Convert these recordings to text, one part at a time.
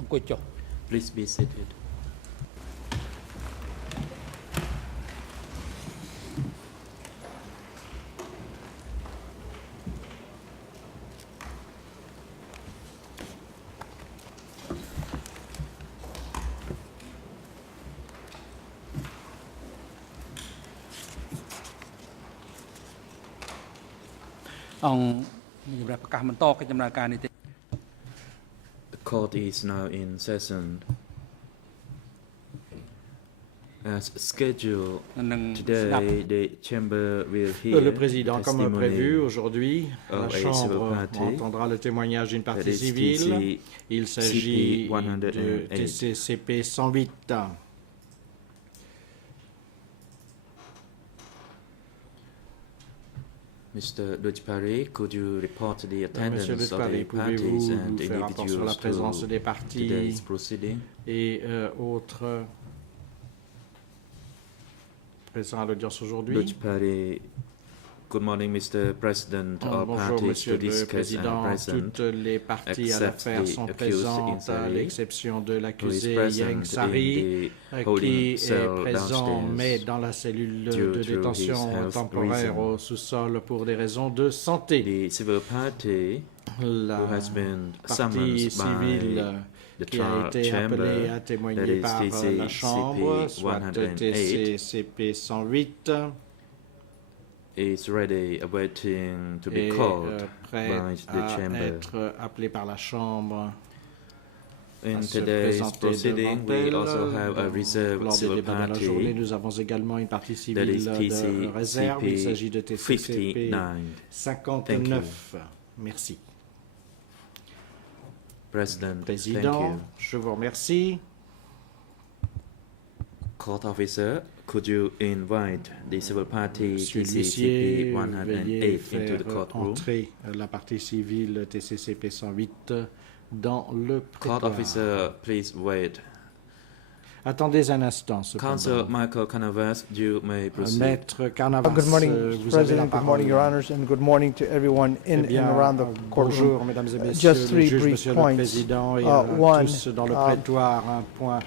អង្គុយចុះ Please be seated. The court is now in session. As scheduled, today the chamber will hear Le président, comme prévu, testimony aujourd'hui, la of a Chambre civil party entendra le témoignage d'une that partie is civile. Il s'agit TCCP de 108. TCCP 108. Mr. Lujpari, could you report the Monsieur attendance of the Lujpari, parties pouvez-vous and nous faire rapport sur la individuals présence to des partis today's proceeding? et autres présents à l'audience aujourd'hui? Lujpari, good morning, Mr. President. All Bonjour, parties Monsieur to le discuss Président. and present, Toutes les parties à except l'affaire the sont accused présentes, à Ieng l'exception de who is l'accusé present Ieng Sari, in the qui holding est cell présent, mais downstairs dans la cellule due de to détention his health temporaire reason. au sous-sol pour des raisons de santé. The civil party La who has been partie summoned civile by the qui a été appelée à chamber, témoigner that is par la Chambre, soit 108, TCCP 108, is ready, awaiting to be est called prête by the à chamber. être appelée par la Chambre. In à se today's présenter proceeding, devant we elle. also have a reserve Lors des civil débats de la journée, party nous avons également une partie that civile is de réserve. Il s'agit de TCCP 59. 59. Merci. President, thank Président, you. je vous remercie. Court officer, could you invite the civil party Monsieur TCCP l'huissier, veuillez 108 into the faire courtroom? entrer la partie civile TCCP 108 dans le Court prétoire. officer, please wait. Attendez un instant, Counsel cependant. Michael Canavas, you may proceed. Maître Carnavas, Good morning, vous avez la President. Good morning, parole. Your Honors, and good morning to everyone in Eh bien, and around the courtroom. bonjour, mesdames et messieurs, Just le three juge, brief monsieur le points. président, et One, tous dans le prétoire, un point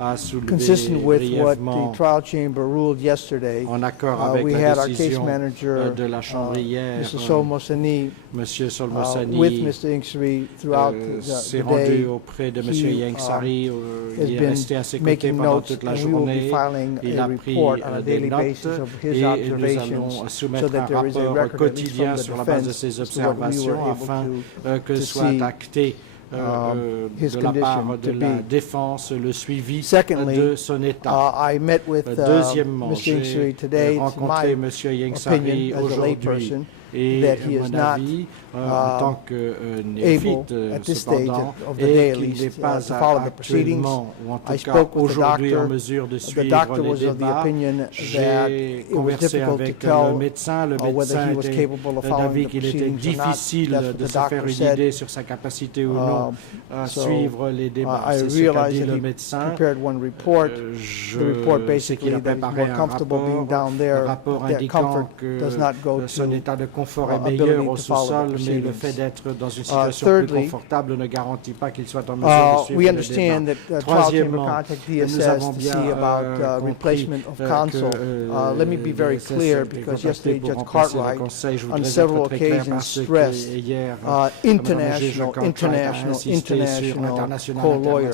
à soulever consistent with what brièvement. the trial chamber ruled yesterday. En accord avec We la had our case décision manager, de la Chambre hier, Mr. Solmosani, Monsieur with Solmosani Mr. Ingsri throughout s'est the rendu day. auprès de He, Monsieur Ieng Sari. has Il est been resté à ses côtés making pendant notes, toute la and we will be journée. filing Il a a pris report on a des daily notes basis of his et nous observations, allons so soumettre that un there is a rapport record, at least quotidien from the sur la base de defense, ces as to what we were observations able afin to que soit see acté his de la part condition de to la be. défense le suivi Secondly, de son état. I met with Deuxièmement, Mr. j'ai Ingsri today. It's rencontré my M. Ieng Sari opinion as a aujourd'hui layperson et that he à is mon not avis, en tant que able, néophyte, at this stage cependant, of the day et at qu'il n'est least, pas to follow the proceedings. actuellement, ou en tout I cas spoke with the aujourd'hui en doctor. mesure de The suivre doctor les was of the débats. opinion that J'ai it was conversé difficult to avec tell le médecin. Le whether médecin he was était capable of following d'avis the qu'il était proceedings or not. difficile That's what de the se faire doctor une said. idée sur sa capacité ou non à So, suivre les débats. I C'est ce qu'a realized dit that le he médecin. prepared one report. Je The report sais qu'il basically a that he's préparé more un comfortable being down there. rapport That indiquant comfort que does not go son to état de confort est ability meilleur au to follow the sous-sol, mais le proceedings. fait d'être dans une situation plus Thirdly, confortable ne garantit pas qu'il soit en mesure de suivre we le understand débat. that trial chamber Troisièmement, contact nous DSS avons to bien see about compris replacement of counsel. que Let me be very DSS a clear, été because contacté yesterday pour Judge remplacer le Cartwright Conseil. Je on voudrais several être très clair occasions parce que stressed hier, international co-lawyer.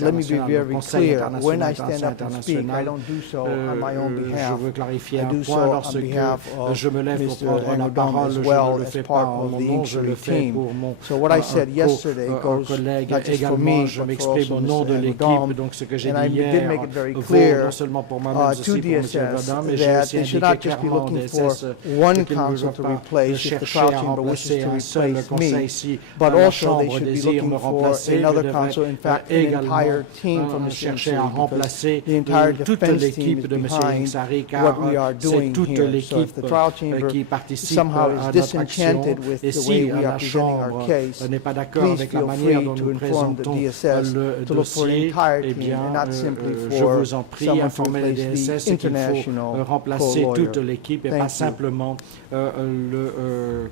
Let me be very clear. When I stand up and speak, I don't do so on my own Je behalf. veux clarifier I un do so point. on Lorsque behalf of je me lève pour Mr. prendre la Engelbaum parole, as je well ne le as fais pas part en of mon the nom, je le Ingsri fais team. pour mon So what I said yesterday goes collègue not just for également. me, Je but for m'exprime also au nom Mr. de l'équipe. Engelbaum. Donc ce que j'ai And I dit did hier make it very vaut clear non seulement pour moi-même, mais to aussi pour M. DSS Verdun, mais j'ai that aussi they should indiqué not just be clairement au looking for DSS one qu'il ne counsel doit to pas replace if the chercher trial à chamber wishes remplacer to un seul replace conseil me, si but la also they Chambre should be désire looking me for remplacer, another mais counsel, in devrait fact, an également entire team from Mr. chercher à Ingsri, because remplacer the entire toute defense team l'équipe is de M. behind Ingsari, car what we are c'est doing toute here. So if l'équipe the trial chamber qui participe somehow à is notre action. disenchanted with Et the way si we la are presenting our Chambre case, n'est pas d'accord please avec la feel manière free dont to nous inform the présentons DSS le to look for an dossier, entire eh team bien, and not simply je for vous en prie, someone to informez les replace DSS the qu'il faut international remplacer co-lawyer. toute l'équipe et Thank pas you. simplement le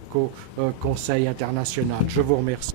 Conseil international. Je vous remercie.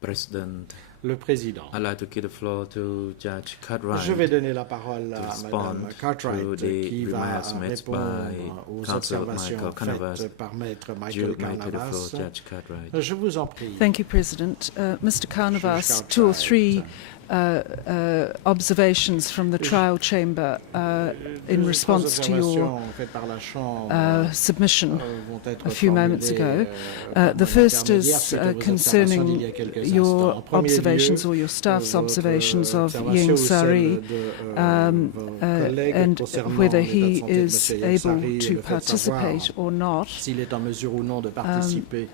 President, Le président. I'd like to give the floor to Judge Cartwright. Je vais donner la parole à Madame Cartwright qui va remarks made répondre by aux Counsel observations Michael Carnavas. faites par Maître You Michael may take the floor, Carnavas. Judge Cartwright. Je vous en prie. Thank you, President. Mr. Carnavas, two or Cartwright. three observations from the trial chamber in response to your submission a few moments ago. The first is concerning your observations or your staff's observations of Ieng Sari and whether he is able to participate or not. S'il est en mesure ou non de participer.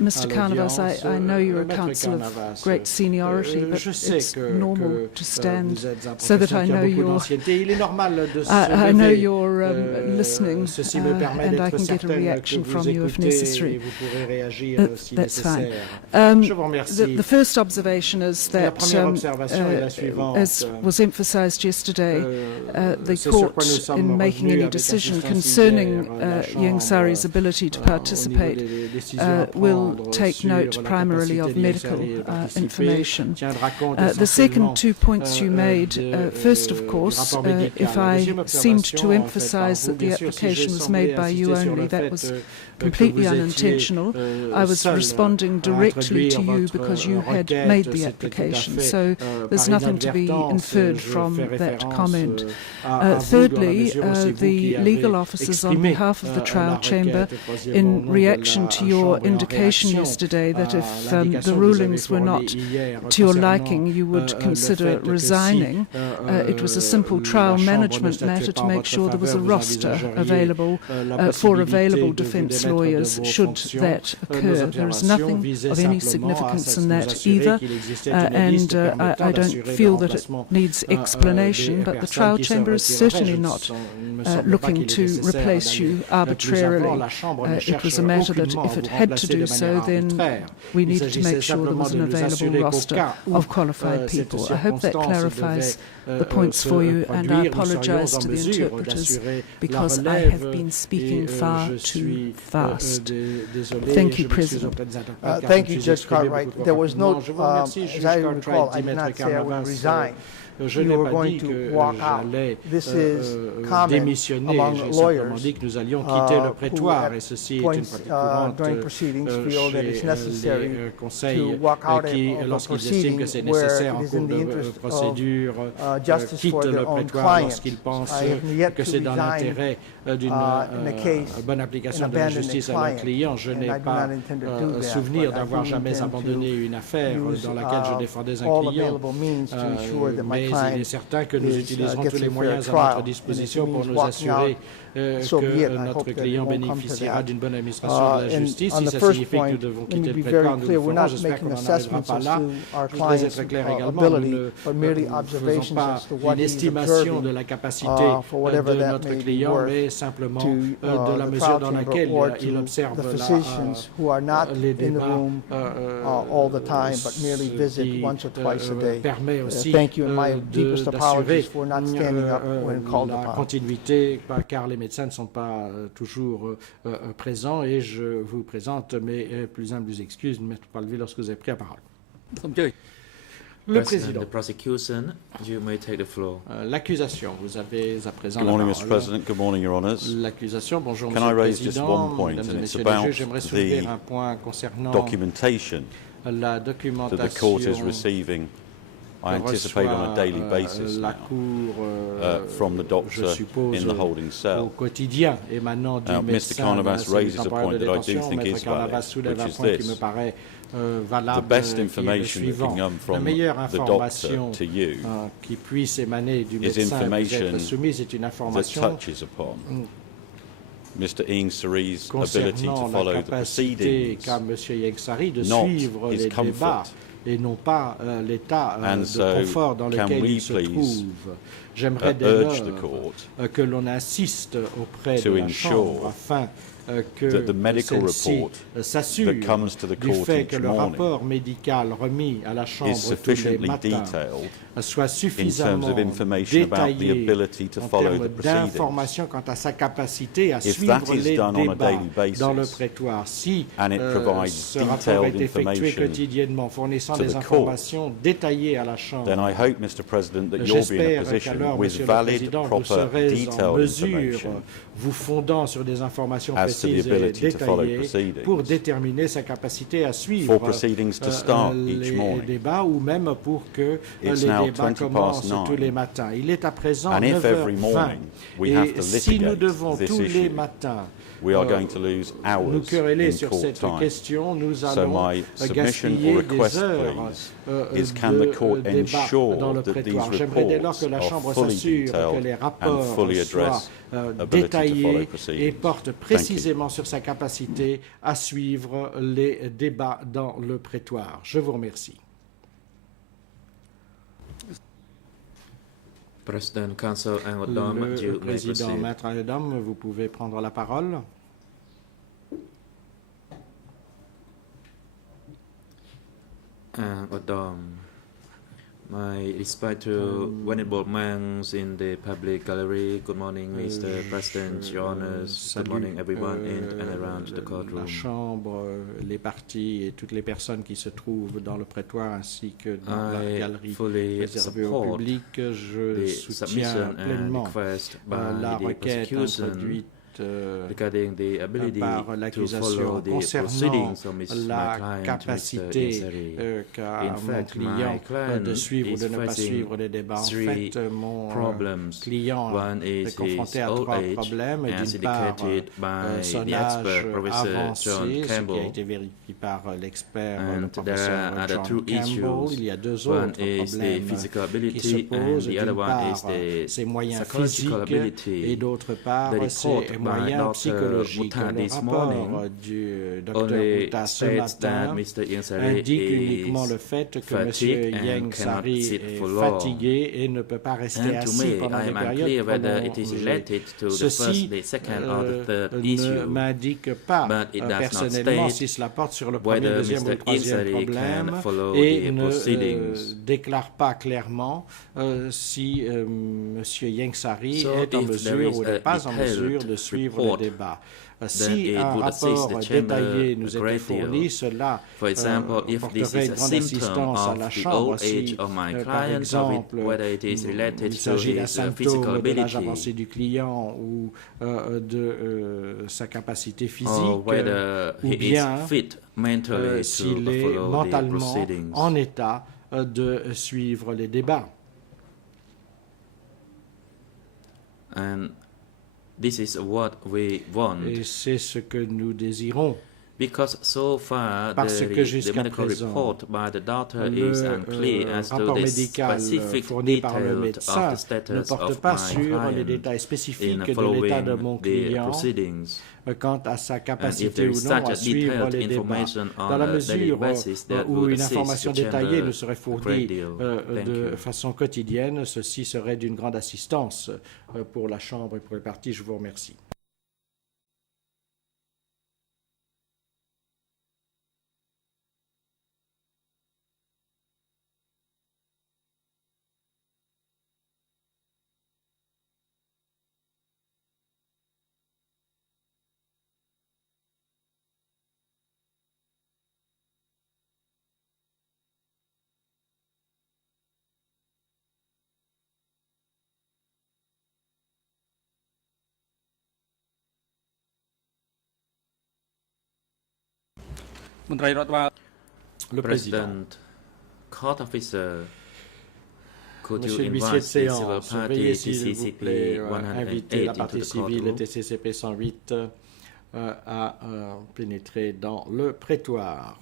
Mr. Carnavas, I know you're a counsel of great seniority, but it's normal to stand so that I know you're listening and I can get a reaction from you if necessary. That's fine. The first observation is that, as was emphasized yesterday, the court, in making any decision concerning Ieng Sari's ability to participate, will take note primarily of medical information. The second two points you made, first, of course, if I seemed to emphasize that the application was made by you only, that was completely unintentional. I was responding directly to you because you had made the application, so there's nothing to be inferred from that comment. Thirdly, the legal officers on behalf of the trial chamber, in reaction to your indication yesterday that if the rulings were not to your liking, you would consider resigning, it was a simple trial management matter to make sure there was a roster available for available defence lawyers should that occur. There is nothing of any significance in that either, and I don't feel that it needs explanation, but the trial chamber is certainly not looking to replace you arbitrarily. It was a matter that if it had to do so, then we needed to make sure there was an available roster of qualified people. I hope that clarifies the points for you, and I apologize to the interpreters because I have been speaking far too fast. Thank you, President. Thank you, Judge Cartwright. There was no, as I recall, I did not say I would resign. You were going to walk out. This is common among lawyers who during proceedings feel that it's necessary to walk out of a proceeding where it is in the interest of justice for their own clients. I have yet to resign in the case and abandon a client, and I do not intend to do that, but I do intend to use all available means to ensure that my il est certain que nous utiliserons tous les moyens à notre disposition pour nous assurer que notre client bénéficiera d'une bonne administration de la justice. Si ça signifie que nous devons quitter le prétoire, nous le ferons. J'espère qu'on n'en arrivera pas là. Je voudrais être clair également, nous ne faisons pas une estimation de la capacité de notre client, mais simplement de la mesure dans laquelle il observe les débats permet aussi d'assurer la continuité, car les médecins ne sont pas toujours présents, et je vous présente mes plus humbles excuses de m'être pas levé lorsque vous avez pris la parole. Le président. The prosecution, you may take the floor. L'accusation, vous avez à présent la parole. Good morning, Mr. President. Good morning, Your Honours. L'accusation, bonjour, Can Monsieur I le raise just Président, one point, Mesdames et and it's Messieurs les about juges, j'aimerais soulever un point concernant documentation la that documentation the court is receiving, I anticipate, on a daily basis la now, cour, from the doctor in the holding au cell. quotidien émanant du Now, Mr. médecin Carnavas raises a temporaire point de that I do détention. think Maître is Carnavas valid, soulève un which is point qui me this. paraît The valable, best qui est le information that suivant. can come La from meilleure the information doctor to you qui puisse émaner du is médecin et vous information être soumise est une that information touches upon Mr. Ieng Sari's ability to concernant follow la the capacité proceedings, qu'a M. Ieng Sari de not suivre his les comfort. débats et non pas l'état And de so, confort dans can lequel we il se please, trouve. J'aimerais dès urge the lors court que l'on insiste auprès to de la ensure Chambre afin that the medical report that comes to the court each morning is sufficiently detailed in terms of information about the ability to follow the proceedings. If that is done on a daily basis and it provides detailed information to the court, then I hope, Mr. President, that you'll be in a position with valid, proper, detailed information vous fondant sur des informations as to the précises et ability to follow détaillées proceedings, pour déterminer sa capacité à suivre for proceedings to start each les morning. débats ou même pour que It's les now débats 20 commencent past 9. tous les matins. Il est à présent And if every 9h20 morning we have et to si nous litigate devons this tous les issue, matins we are going to lose nous hours quereller in sur court cette time. question, nous So allons my submission gaspiller or des request, heures please, is can the court de débat ensure dans le that these prétoire. J'aimerais dès lors reports que la are Chambre fully s'assure que detailed les and rapports fully soient address ability to follow détaillés et proceedings? portent précisément sur sa capacité à suivre les débats dans le prétoire. Je vous remercie. President Council Angodom, Le président Maître Angodom, vous pouvez prendre la parole. Angodom, my respect to venerable monks in the public gallery. Good morning, Mr. President, Your Honors. Good morning, everyone in and around the courtroom. La Chambre, les partis et toutes les personnes qui se trouvent dans le prétoire ainsi que dans la galerie réservée au public, je soutiens pleinement la requête introduite regarding the ability par l'accusation concernant la capacité qu'a mon client de suivre ou de ne pas suivre les débats. En fait, mon client est confronté à trois problèmes. D'une part, son âge avancé, ce qui a été vérifié par l'expert, le professeur John Campbell. Il y a deux autres problèmes qui se posent. D'une part, ses moyens physiques et d'autre part, ses moyens psychologiques. Le rapport du Dr Bouta ce matin indique uniquement le fait que M. Ieng Sary est fatigué et ne peut pas rester assis pendant des périodes prolongées. Ceci ne m'indique pas personnellement si cela porte sur le premier, deuxième ou le troisième problème et ne déclare pas clairement si M. Ieng Sary est en mesure ou n'est pas en mesure de suivre le débat. Si un rapport détaillé nous était fourni, cela porterait une grande assistance à la Chambre. Si, par exemple, il s'agit d'un symptôme de l'âge avancé du client ou de sa capacité physique, ou bien s'il est mentalement en état de suivre les débats. This is what we want. Et c'est ce que nous désirons. Because so far Parce que jusqu'à medical présent, report by the doctor is unclear as to rapport the médical specific fourni par le details médecin of the ne status porte of pas my sur les client détails spécifiques in de l'état de mon following the client proceedings. Quant à sa And if capacité there ou is non such à a suivre detailed les débats. information Dans on la a daily mesure basis that où would une assist information the détaillée chamber nous serait a great fournie deal. Thank de you. façon quotidienne, ceci serait d'une grande assistance pour la Chambre et pour les partis. Je vous remercie. Le President, court officer, could you Monsieur le huissier de invite the civil séance, party veuillez s'il vous TCCP plaît inviter 108 la into partie the civile courtroom? TCCP 108 à pénétrer dans le prétoire.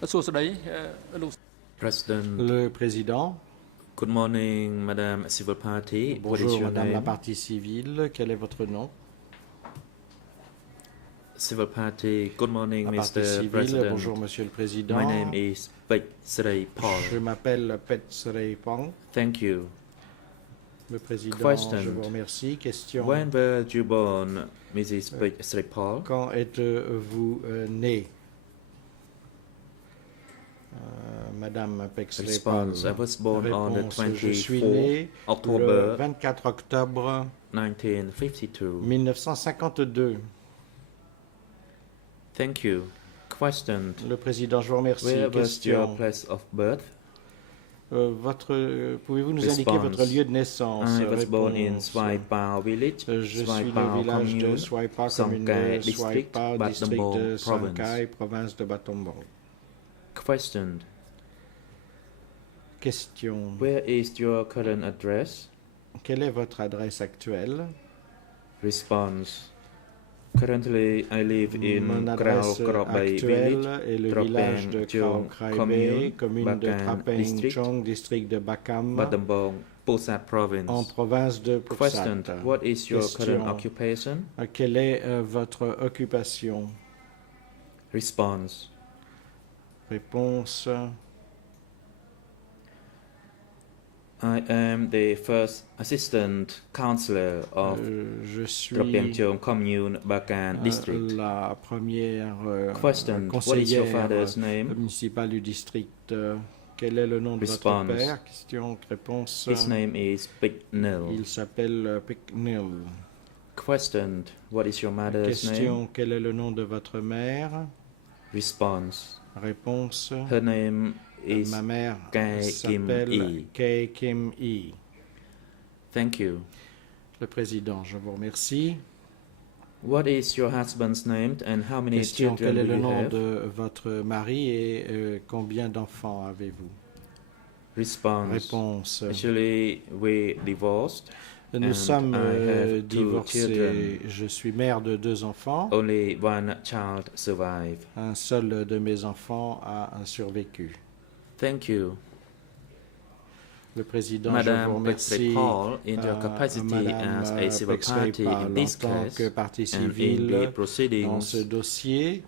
President. Le président. Good morning, Madame Civil Party. Bonjour, Madame la partie civile. Quel est votre nom? Civil Party. Good morning, la Mr. Civile, President. bonjour, Monsieur le Président. My name is Pech Srey Paul. Je m'appelle Pech Srey Paul. Thank you. Le Président, Question. je vous remercie. Question. When were you born, Mrs. Pech Srey Paul? Quand êtes-vous née? Madame Pech Srey Paul. I was born on the Je suis né le 24 octobre 1952. Thank you. Question. Le Président, je vous remercie. Where was your Question. place of birth? Pouvez-vous nous indiquer votre lieu de naissance? I was born in Swai Pao village, Je suis Swai né au Pao village de commune, Swai Pao, commune Songkai de Swai district, Pao, district de Battambang province. Songkai, province de Battambang. Question. Question. Where is your current address? Quelle est votre adresse actuelle? Response. Currently, I live in Mon Krao adresse Krobay actuelle village, est le village de Krao Trapeng Krabay, commune de Bakan Trapeng district, Chong, district de Bakam, Battambang, Pusat en province. province de Question. Pursat. What is your current Question. occupation? Quelle est votre occupation? Response. Réponse. I am the first assistant councillor of Je suis Trapeng commune, Bakan district. la première Question. What is your conseillère father's name? municipale du district. Quel est le nom de Response. votre père? Question, réponse. His name is Big Nil. Il s'appelle Picknell. Question. What is your mother's name? Question, quel est le nom de votre mère? Response. Réponse. Her name is Ma mère Kay Kim s'appelle Yi. Kay Kim Yi. Thank you. Le président, je vous remercie. What is your husband's name and how many Question, children quel est do le you nom have? de votre mari et combien d'enfants avez-vous? Response. Réponse. Actually, we divorced. Nous and sommes I have 2 divorcés. children. Je suis mère de 2 enfants. Only one child survived. Un seul de mes enfants a survécu. Thank you. Le président, je vous Madame remercie. Bexley Paul, in your capacity Madame as a civil Bexley party Paul, in this en tant case que partie and in civile the dans ce proceedings dossier,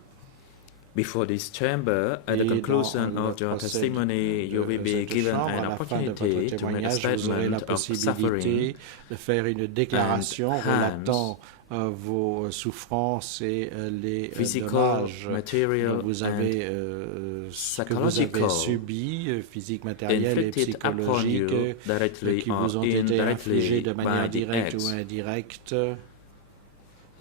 before this chamber, at the et conclusion dans of your votre testimony, you will be cette given chambre, an à la fin de votre opportunity to make a témoignage, vous aurez la statement of suffering possibilité de faire une déclaration and relatant vos souffrances et les physical, dommages material, que vous and avez, que vous psychological avez subis, physiques, matériels et inflicted upon you psychologiques, directly qui or vous ont été infligés indirectly de manière by the directe ou acts indirecte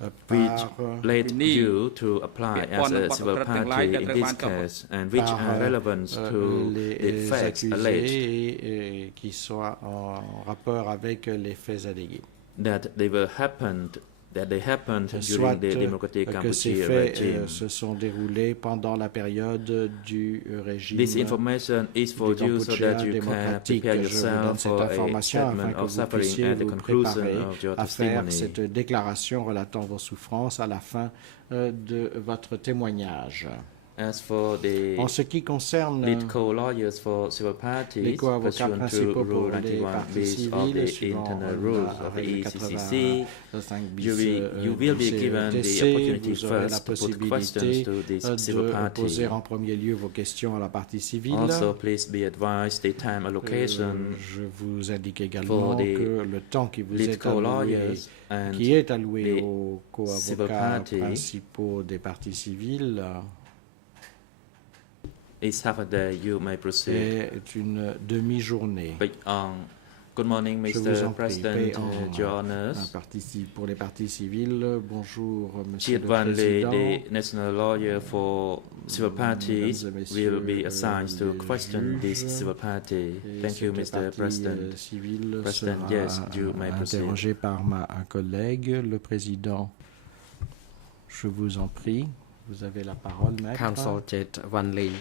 which par led you to apply as a civil party in this case and which are relevant to the les facts alleged accusés et qui soient en rapport avec les faits allégués. that they happened Soit during the democratic que ces Cambodia faits regime. se sont déroulés pendant la période du régime This information is for du you so Kampuchea that you can démocratique. prepare Je vous donne yourself cette for a information afin statement que of vous suffering puissiez at the vous conclusion préparer of your à faire testimony. cette déclaration relatant vos souffrances à la fin de votre témoignage. As for the En ce qui concerne lead co-lawyers for civil les parties, co-avocats pursuant to principaux pour Rule les 91 parties bis of civiles, the suivant internal la rules of the règle ECCC, 85 bis you will be du given the CETC, opportunity vous aurez la first to put possibilité questions to this civil de party. poser en premier lieu vos questions à la partie civile. Also, please be advised the time allocation Je vous indique également for the que le temps qui vous lead est alloué, co-lawyers and qui est alloué the aux civil co-avocats party principaux des parties civiles is half a day. You may proceed. est une demi-journée. Good morning, Je vous Mr. en prie, President, paix Journalists. pour les parties civiles. Bonjour, Monsieur Chief le Van Lee, Président. the national lawyer for civil parties, Mesdames et messieurs, will be assigned to les question this juges, civil party. Et Thank you, cette Mr. partie, President. civile President, sera yes, you may proceed. interrogée par un collègue, le président. Je vous en prie, vous avez la parole, maître. Counsel Jet Van Lee.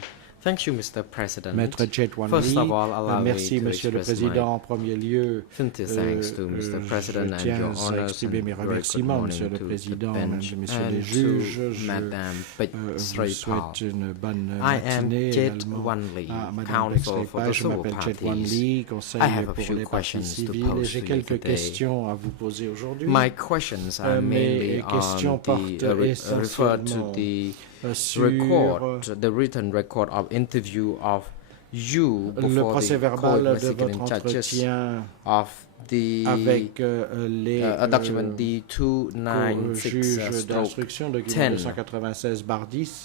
Thank you, Mr. President. Maître Jetwan First Lee. of all, allow Merci, me to Monsieur le express Président. my En premier lieu, sincere thanks to Mr. President and your à honors, exprimer mes and very good remerciements, morning Monsieur le to Président, the Mesdames bench et Messieurs les and juges. to Madame vous Sripal. souhaite une bonne I am matinée Jet également Wan Lee, à Madame counsel for the Beck-Sripal. Je civil m'appelle Jet Wan parties. Lee, conseil I have a pour few les parties questions to civiles. pose J'ai to you quelques today. questions à vous poser aujourd'hui. My questions are mainly Mes questions on portent the refer to sur the written record of interview of you le before procès the verbal de co-executive votre judges entretien of the avec les document juges d'instruction de Guinée 296/10.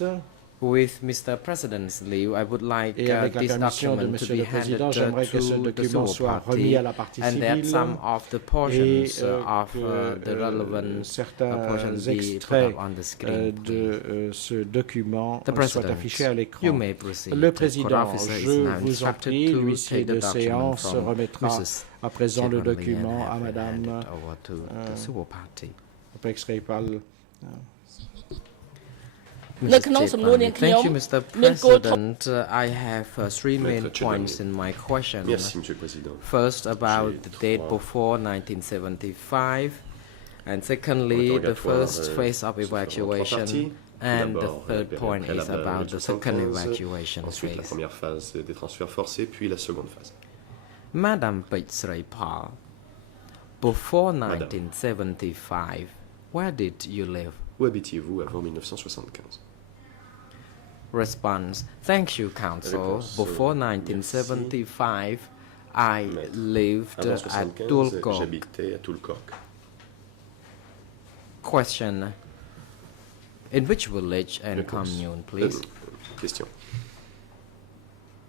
296/10. With Mr. President's leave, I would like Et avec la this permission de document to Monsieur be le Président, handed j'aimerais que ce to the document civil soit remis party, à la partie and that civile some of the et portions of que the relevant certains portions be put extraits up on the screen. de ce document The soient President, affichés à l'écran. you may proceed. Le The court Président, officer is je now vous en instructed prie, to l'huissier take the de document séance from remettra Mrs. à présent le Jet Wan Lee and document à have it handed Madame over to the civil party. Beck-Sripal. Thank you, Mr. President. I have three main points in my question. Merci, Monsieur le Président. First, about the date before 1975, and secondly, the first phase of evacuation, and the third point is about the second evacuation Ensuite, la phase. première phase des transferts forcés, puis la seconde phase. Madam Beck-Sripal, before 1975, where did you live? Où habitiez-vous avant 1975? Response. Thank you, counsel. Réponse, Before merci. 1975, I lived Avant at 75, Tulkok. j'habitais à Tulkok. Question. In which village and Réponse. commune, please? Question.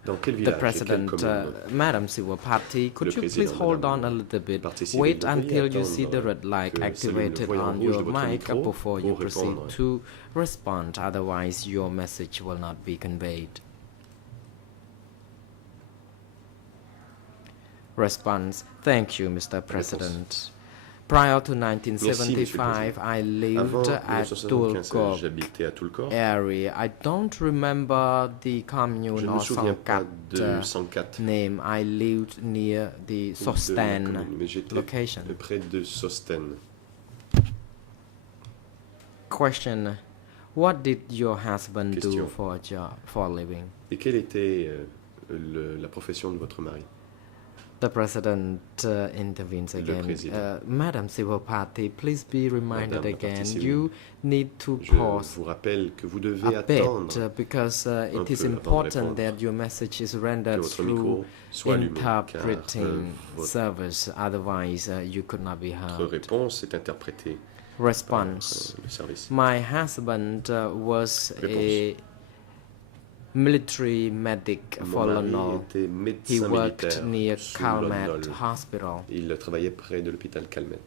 Dans quel The village et quelle President, commune? Madam Civil Party, could you please Président, hold on Madame a little bit? Partie civile, Wait vous until veuillez you see the attendre red light que s'allume le activated voyant on rouge your de votre mic micro before you pour proceed répondre. to respond. Otherwise, your message will not be conveyed. Response. Thank you, Mr. President. Prior to 1975, I lived Avant at 1975, Tulkok j'habitais à Tulkok. area. I don't remember the Je commune ne me or souviens pas de Sangkat 104 name. I lived near the de la Sostan commune, mais j'étais location. près de Sosten. Question. What did your husband do Question. for a job, for a living? Et quelle était la profession de votre mari? The President intervenes Le again. Président. Madam Civil Party, please be reminded Madame la partie again. civile. You need to Je pause vous rappelle que vous devez a bit attendre because it is peu avant de important répondre. that your message is que rendered votre through micro soit allumé, car interpreting votre service. Otherwise, you could not be heard. réponse est interprétée Response. par le service. My husband was a Réponse. military medic for Mon mari London. était He médecin worked militaire near sous Calmet London. Hospital. Il travaillait près de l'hôpital Calmet.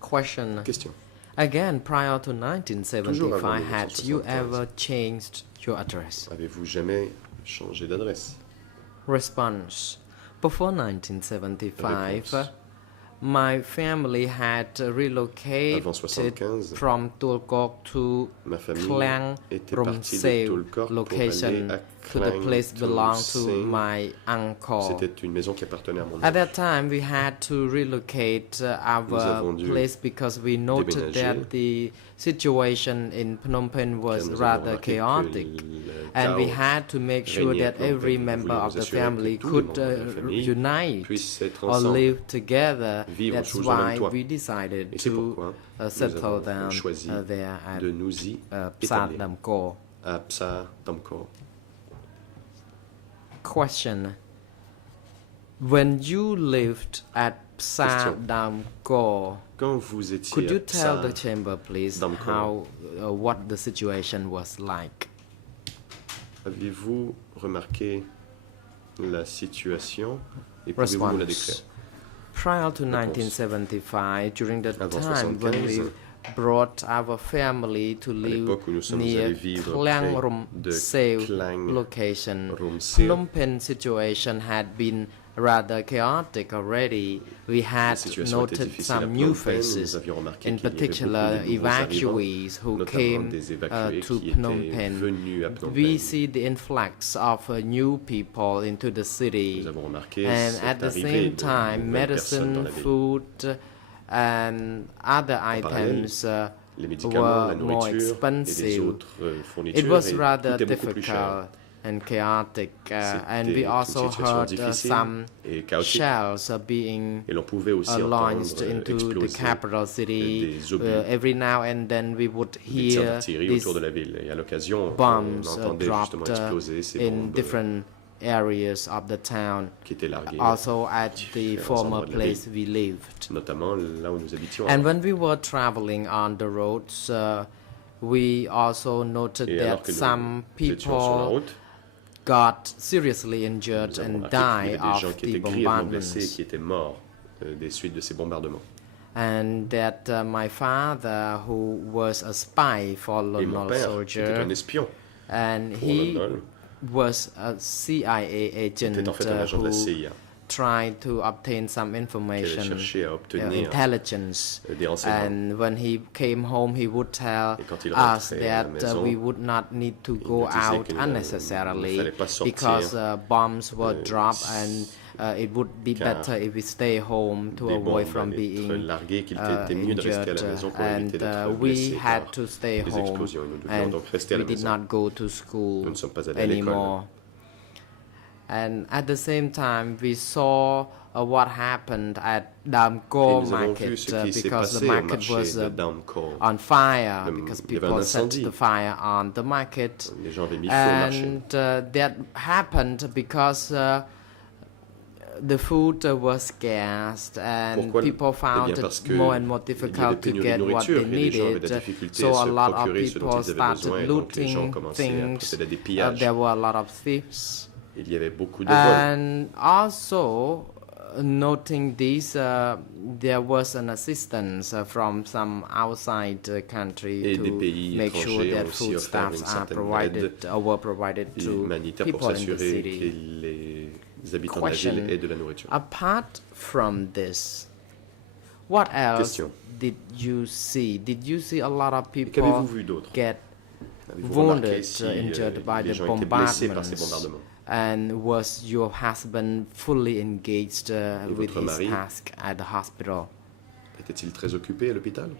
Question. Question. Again, prior to Toujours avant 1975, had you 1975. ever changed your address? Avez-vous jamais changé d'adresse? Response. Before 1975, Réponse. my family had relocated Avant 75, from Tulkok to ma famille Klang était partie de Rumsey Tulkok pour location aller à to the Klang place belonged to Rumsey. my uncle. C'était une maison qui appartenait à mon At oncle. that time, we had to relocate Nous our avons dû place because we noted déménager. that the situation in Phnom Penh was Car nous avons rather remarqué que chaotic. le And we chaos had to make sure régnait à that Phnom Penh. every Nous member voulions of the nous assurer family que tous les could membres de la famille unite puissent être or ensemble, live together. vivre That's sous un même why toit. we decided Et c'est to pourquoi nous settle avons down choisi there at de nous y Psa établir Damko. à Psa Damko. Question. When you lived at Psa Question. Damko, Quand vous étiez could you à tell Psa the chamber, please, Damko, how what the situation was like? avez-vous remarqué la situation et pouvez-vous nous la décrire? Response. Prior to 1975, during the Avant time when we 75, brought our family to à live l'époque où nous sommes near allés vivre Klang près Rum de Seo Klang location, Rumsey, Phnom Penh situation had been rather chaotic already. We had noted some new faces, in particular evacuees who came to Phnom Penh. We see the influx of new people into the city, and at the same time, medicine, food, and other items were more expensive. It was rather difficult and chaotic, and we also heard some shells being launched into the capital city. Every now and then we would hear these bombs dropped in different areas of the town, also at the former place we lived. And when we were traveling on the roads, we also noted that some people got seriously injured and died of the bombardments. And that my father, who was a spy for Lon Nol soldier, and he was a CIA agent who tried to obtain some information, intelligence, and when he came home he would tell us that we would not need to go out unnecessarily because bombs were dropped, and it would be better if we stay home to avoid from being injured, and we had to stay home, and we did not go to school anymore. And at the same time, we saw what happened at Dam Co market because the market was on fire because people set the fire on the market. And that happened because the food was scarce and people found it more and more difficult to get what they needed. So a lot of people started looting things. There were a lot of thieves. And also, noting this, there was an assistance from some outside country to make sure that foodstuffs are provided or were provided to people in the city. Question: apart from this, what else did you see? Did you see a lot of people get wounded, injured by the bombardments? And was your husband fully engaged with his task at the hospital? Était-il très occupé à l'hôpital?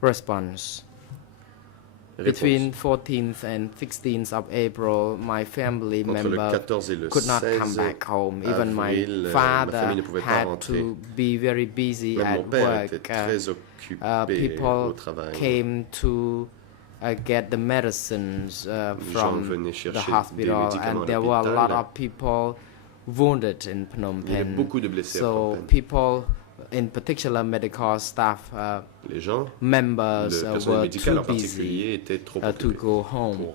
Response: between 14th and 16th of April, my family member could not come back home. Even my father had to be very busy at work. People came to get the medicines from the hospital, and there were a lot of people wounded in Phnom Penh. So people, in particular medical staff members, were too busy to go home.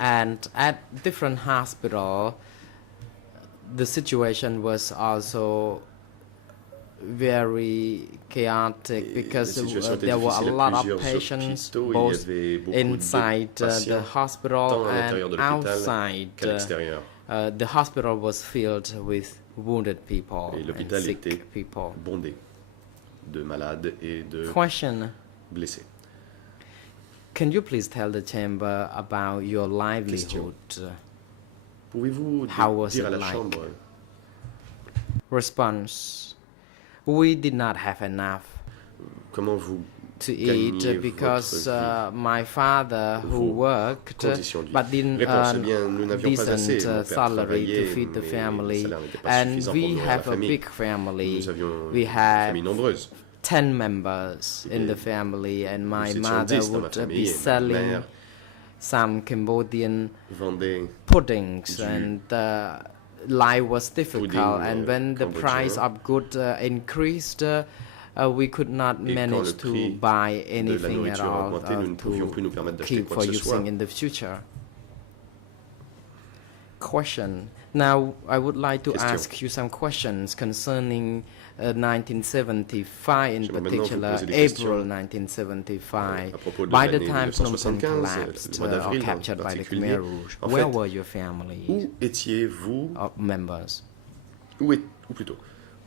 And at different hospitals, the situation was also very chaotic because there were a lot of patients both inside the hospital and outside. The hospital was filled with wounded people and sick people. Question: can you please tell the chamber about your livelihood? How was it like? Response: we did not have enough to eat because my father, who worked but didn't earn decent salary to feed the family, and we have a big family. We had 10 members in the family, and my mother would be selling some Cambodian puddings, and life was difficult, and when the price of goods increased, we could not manage to buy anything at all to keep for using in the future. Question: Now, I would like to ask you some questions concerning 1975, in particular, April 1975. By the time Phnom Penh collapsed or captured by the Khmer Rouge, where were your family members?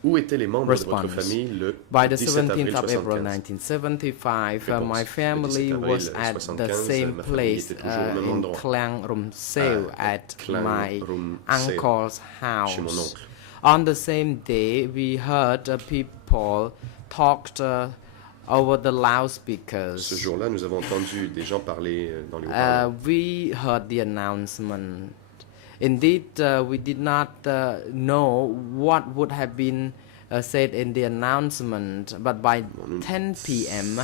Où étaient les membres de votre famille le 17 avril 17th of April 1975, my family was at the same place in Klang Rum Seu at my uncle's house. On the same day, we heard people talked over the loudspeakers. Ce jour-là, nous avons entendu des gens parler dans les haut-parleurs. We heard the announcement. Indeed, we did not know what would have been said in the announcement, but by 10 p.m.,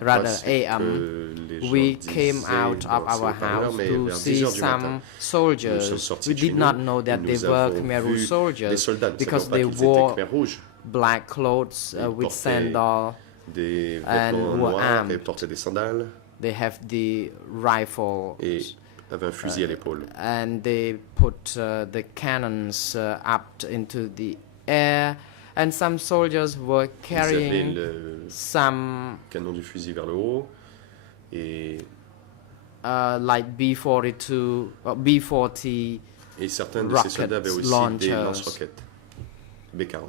rather a.m., we came out of our house to see some soldiers. We did not know that they were Khmer Rouge soldiers because they wore black clothes with sandals and were armed. They have the rifle. Avait un fusil à l'épaule. And they put the cannons up into the air, and some soldiers were carrying some canon du fusil vers le haut et like B-42, B-40 et certains de ces soldats avaient aussi des lance-roquettes B-40.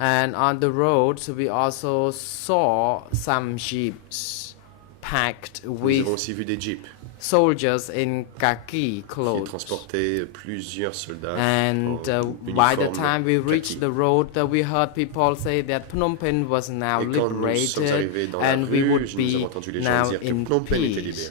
And on the roads we also saw some jeeps packed with Nous avons aussi vu des jeeps soldiers in khaki clothes. Qui transportaient plusieurs soldats and by the time we reached the road, we heard people say that Phnom Penh was now liberated and we would be now in peace.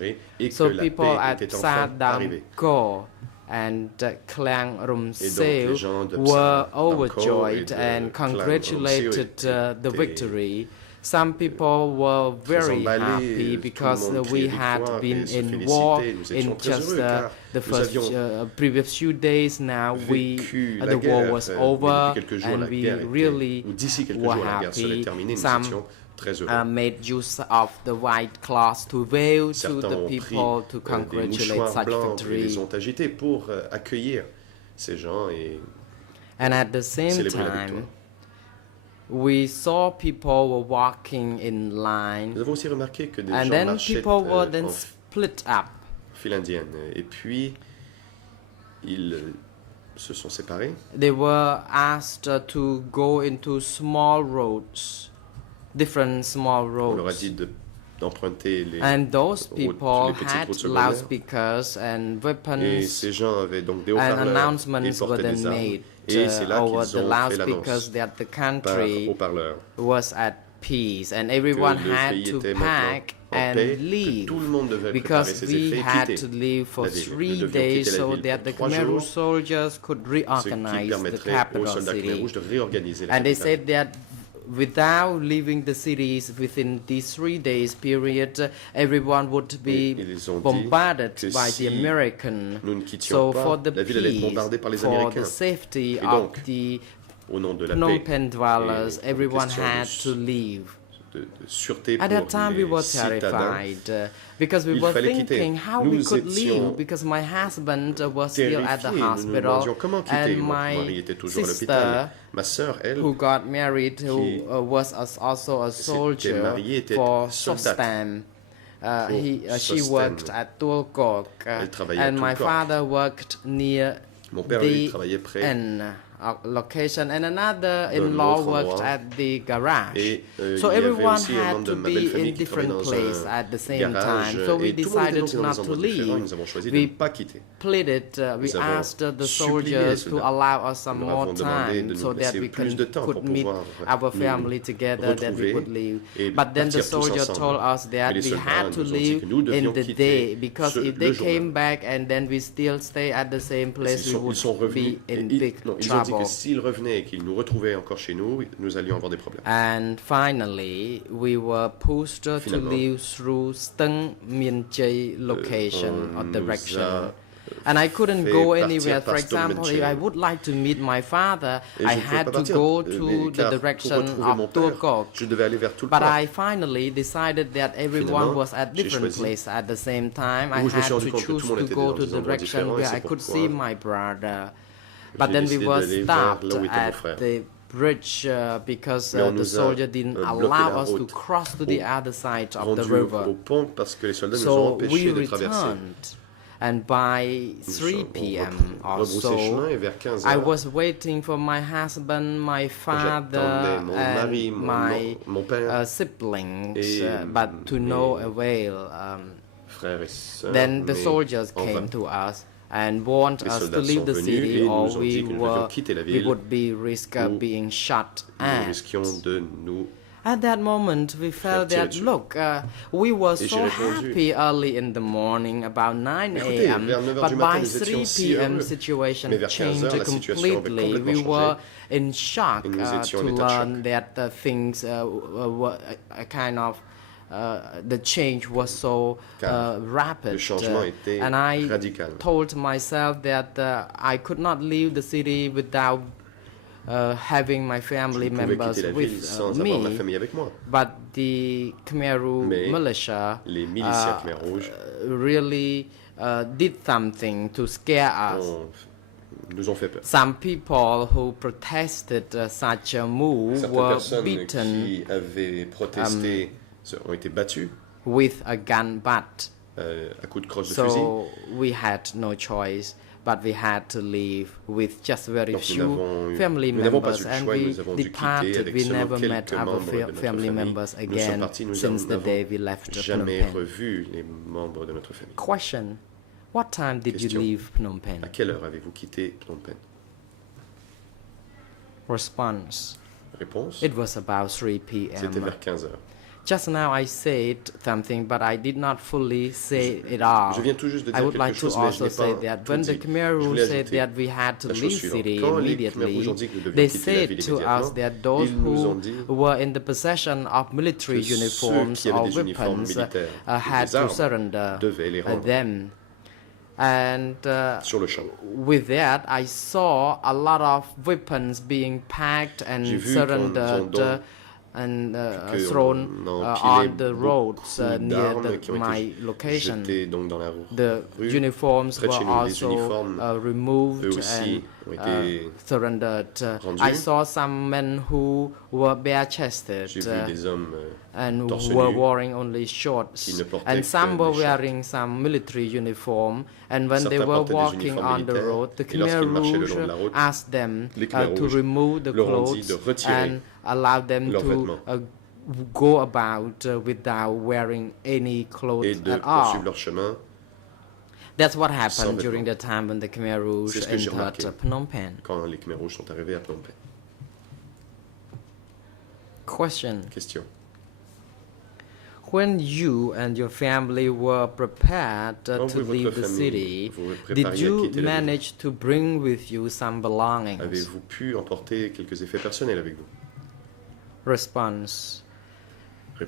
So people at Sadam Go and Klang Rum Seu were overjoyed and congratulated the victory. Some people were very happy because we had been in war in just the first previous few days. Now the war was over and we really were happy. Some made use of the white cloth to wave to the people to congratulate such victory. Les ont agités pour accueillir ces gens et and at the same time, we saw people were walking in line. Nous avons aussi remarqué que des and gens then marchaient people were then split up. File indienne. Et puis ils se sont séparés. They were asked to go into small roads, different small roads. On leur a dit d'emprunter les and those people les had routes loudspeakers and weapons. Et ces gens avaient donc des and haut-parleurs. announcements Ils were portaient then des armes. made. Et c'est là over qu'ils the ont fait loudspeakers l'annonce that the par country haut-parleurs. was at peace and everyone had to pack and leave because we had to leave for 3 days so that the Khmer Rouge soldiers could reorganize the capital city. And they said that without leaving the cities within these 3 days period, everyone would be bombarded by the American. So for the peace, for the safety of the Phnom Penh dwellers, everyone had to leave. At that time we were terrified because we were thinking how we could leave because my husband was still at the hospital and my sister who got married, who was also a soldier for Sostam. She worked at Tuol Kok and my father worked near the end location and another in-law worked at the garage. So everyone had to be in different places at the same time. So we decided not to leave. We pleaded, we asked the soldiers to allow us some more time so that we could meet our family together, that we would leave. But then the soldier told us that we had to leave in the day because if they came back and then we still stay at the same place, we would be in big trouble. Que s'ils revenaient et qu'ils nous retrouvaient encore chez nous, nous allions avoir des problèmes. And finally, we were pushed to leave through Steng Mien Chai location or direction. And I couldn't go anywhere. For example, if I would like to meet my father, I had to go to the direction of Tuol Kok. But I finally decided that everyone was at different places at the same time. I had to choose to go to the direction where I could see my brother. But then we were stopped at the bridge because the soldier didn't allow us to cross to the other side of the river. So we returned, and by 3 p.m. or so, I was waiting for my husband, my father, and my siblings, but to no avail. Then the soldiers came to us and warned us to leave the city, or we would be risk being shot at. At that moment, we felt that, look, we were so happy early in the morning, about 9 a.m., but by 3 p.m. situation changed completely. We were in shock to learn that things were kind of the change was so rapid, and I told myself that I could not leave the city without having my family members with me. But the Khmer Rouge militia really did something to scare us. Some people who protested such a move were beaten ont été battus with a gun butt. À coups de crosse de fusil. So we had no choice, but we had to leave with just very few family members, and we departed. We never met our family members again since the day we left Phnom Penh. Question: what time did you leave Phnom Penh? À quelle heure avez-vous quitté Phnom Penh? Response: Réponse: it was about 3 p.m. C'était vers 15 heures. Just now I said something, but I did not fully say it all. I would like to also say that when the Khmer Rouge said that we had to leave city immediately, they said to us that those who were in the possession of military uniforms or weapons had to surrender them. And with that, I saw a lot of weapons being packed and surrendered and thrown on the roads near my location. The uniforms were also removed and surrendered. I saw some men who were bare-chested and were wearing only shorts, and some were wearing some military uniform, and when they were walking on the road, the Khmer Rouge asked them to remove the clothes and allow them to go about without wearing any clothes at all. That's what happened during the time when the Khmer Rouge entered Phnom Penh. Quand les Khmer Rouges sont arrivés à Phnom Penh. Question. When you and your family were prepared to leave the city, did you manage to bring with you some belongings? Avez-vous pu emporter quelques effets personnels avec vous? Response: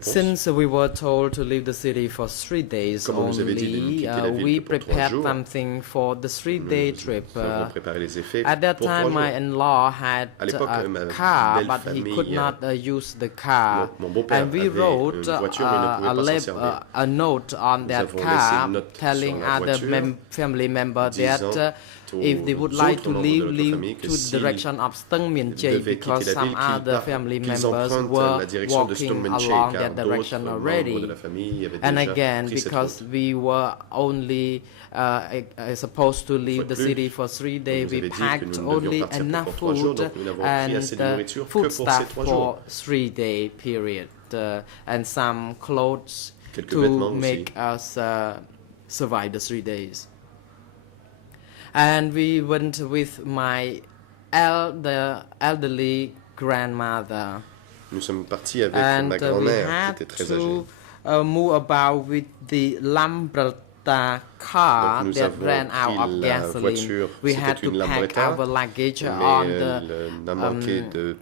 since we were told to leave the city for 3 days only, we prepared something for the 3-day trip. At that time, my in-law had a car, but he could not use the car. And we wrote a note on that car telling other family members that if they would like to leave to the direction of Stang Mien Chey, because some other family members were walking along that direction already. And again, because we were only supposed to leave the city for 3 days, we packed only enough food and foodstuff for 3-day period and some clothes to make us survive the 3 days. And we went with my elderly grandmother. Nous sommes partis avec ma grand-mère qui était très âgée. Move about with the Lambretta car that ran out of gasoline. We had to pack our luggage on the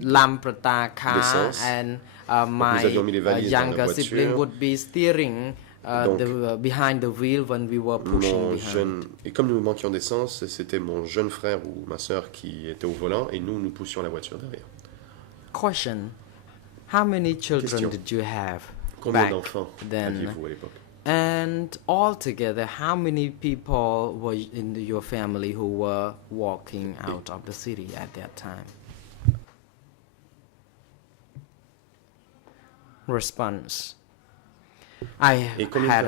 Lambretta car, and my younger sibling would be steering behind the wheel when we were pushing behind. Et comme nous manquions d'essence, c'était mon jeune frère ou ma sœur qui était au volant et nous poussions la voiture derrière. Question: how many children did you have Combien d'enfants aviez-vous à l'époque? And altogether, how many people were in your family who were walking out of the city at that time? Response. I had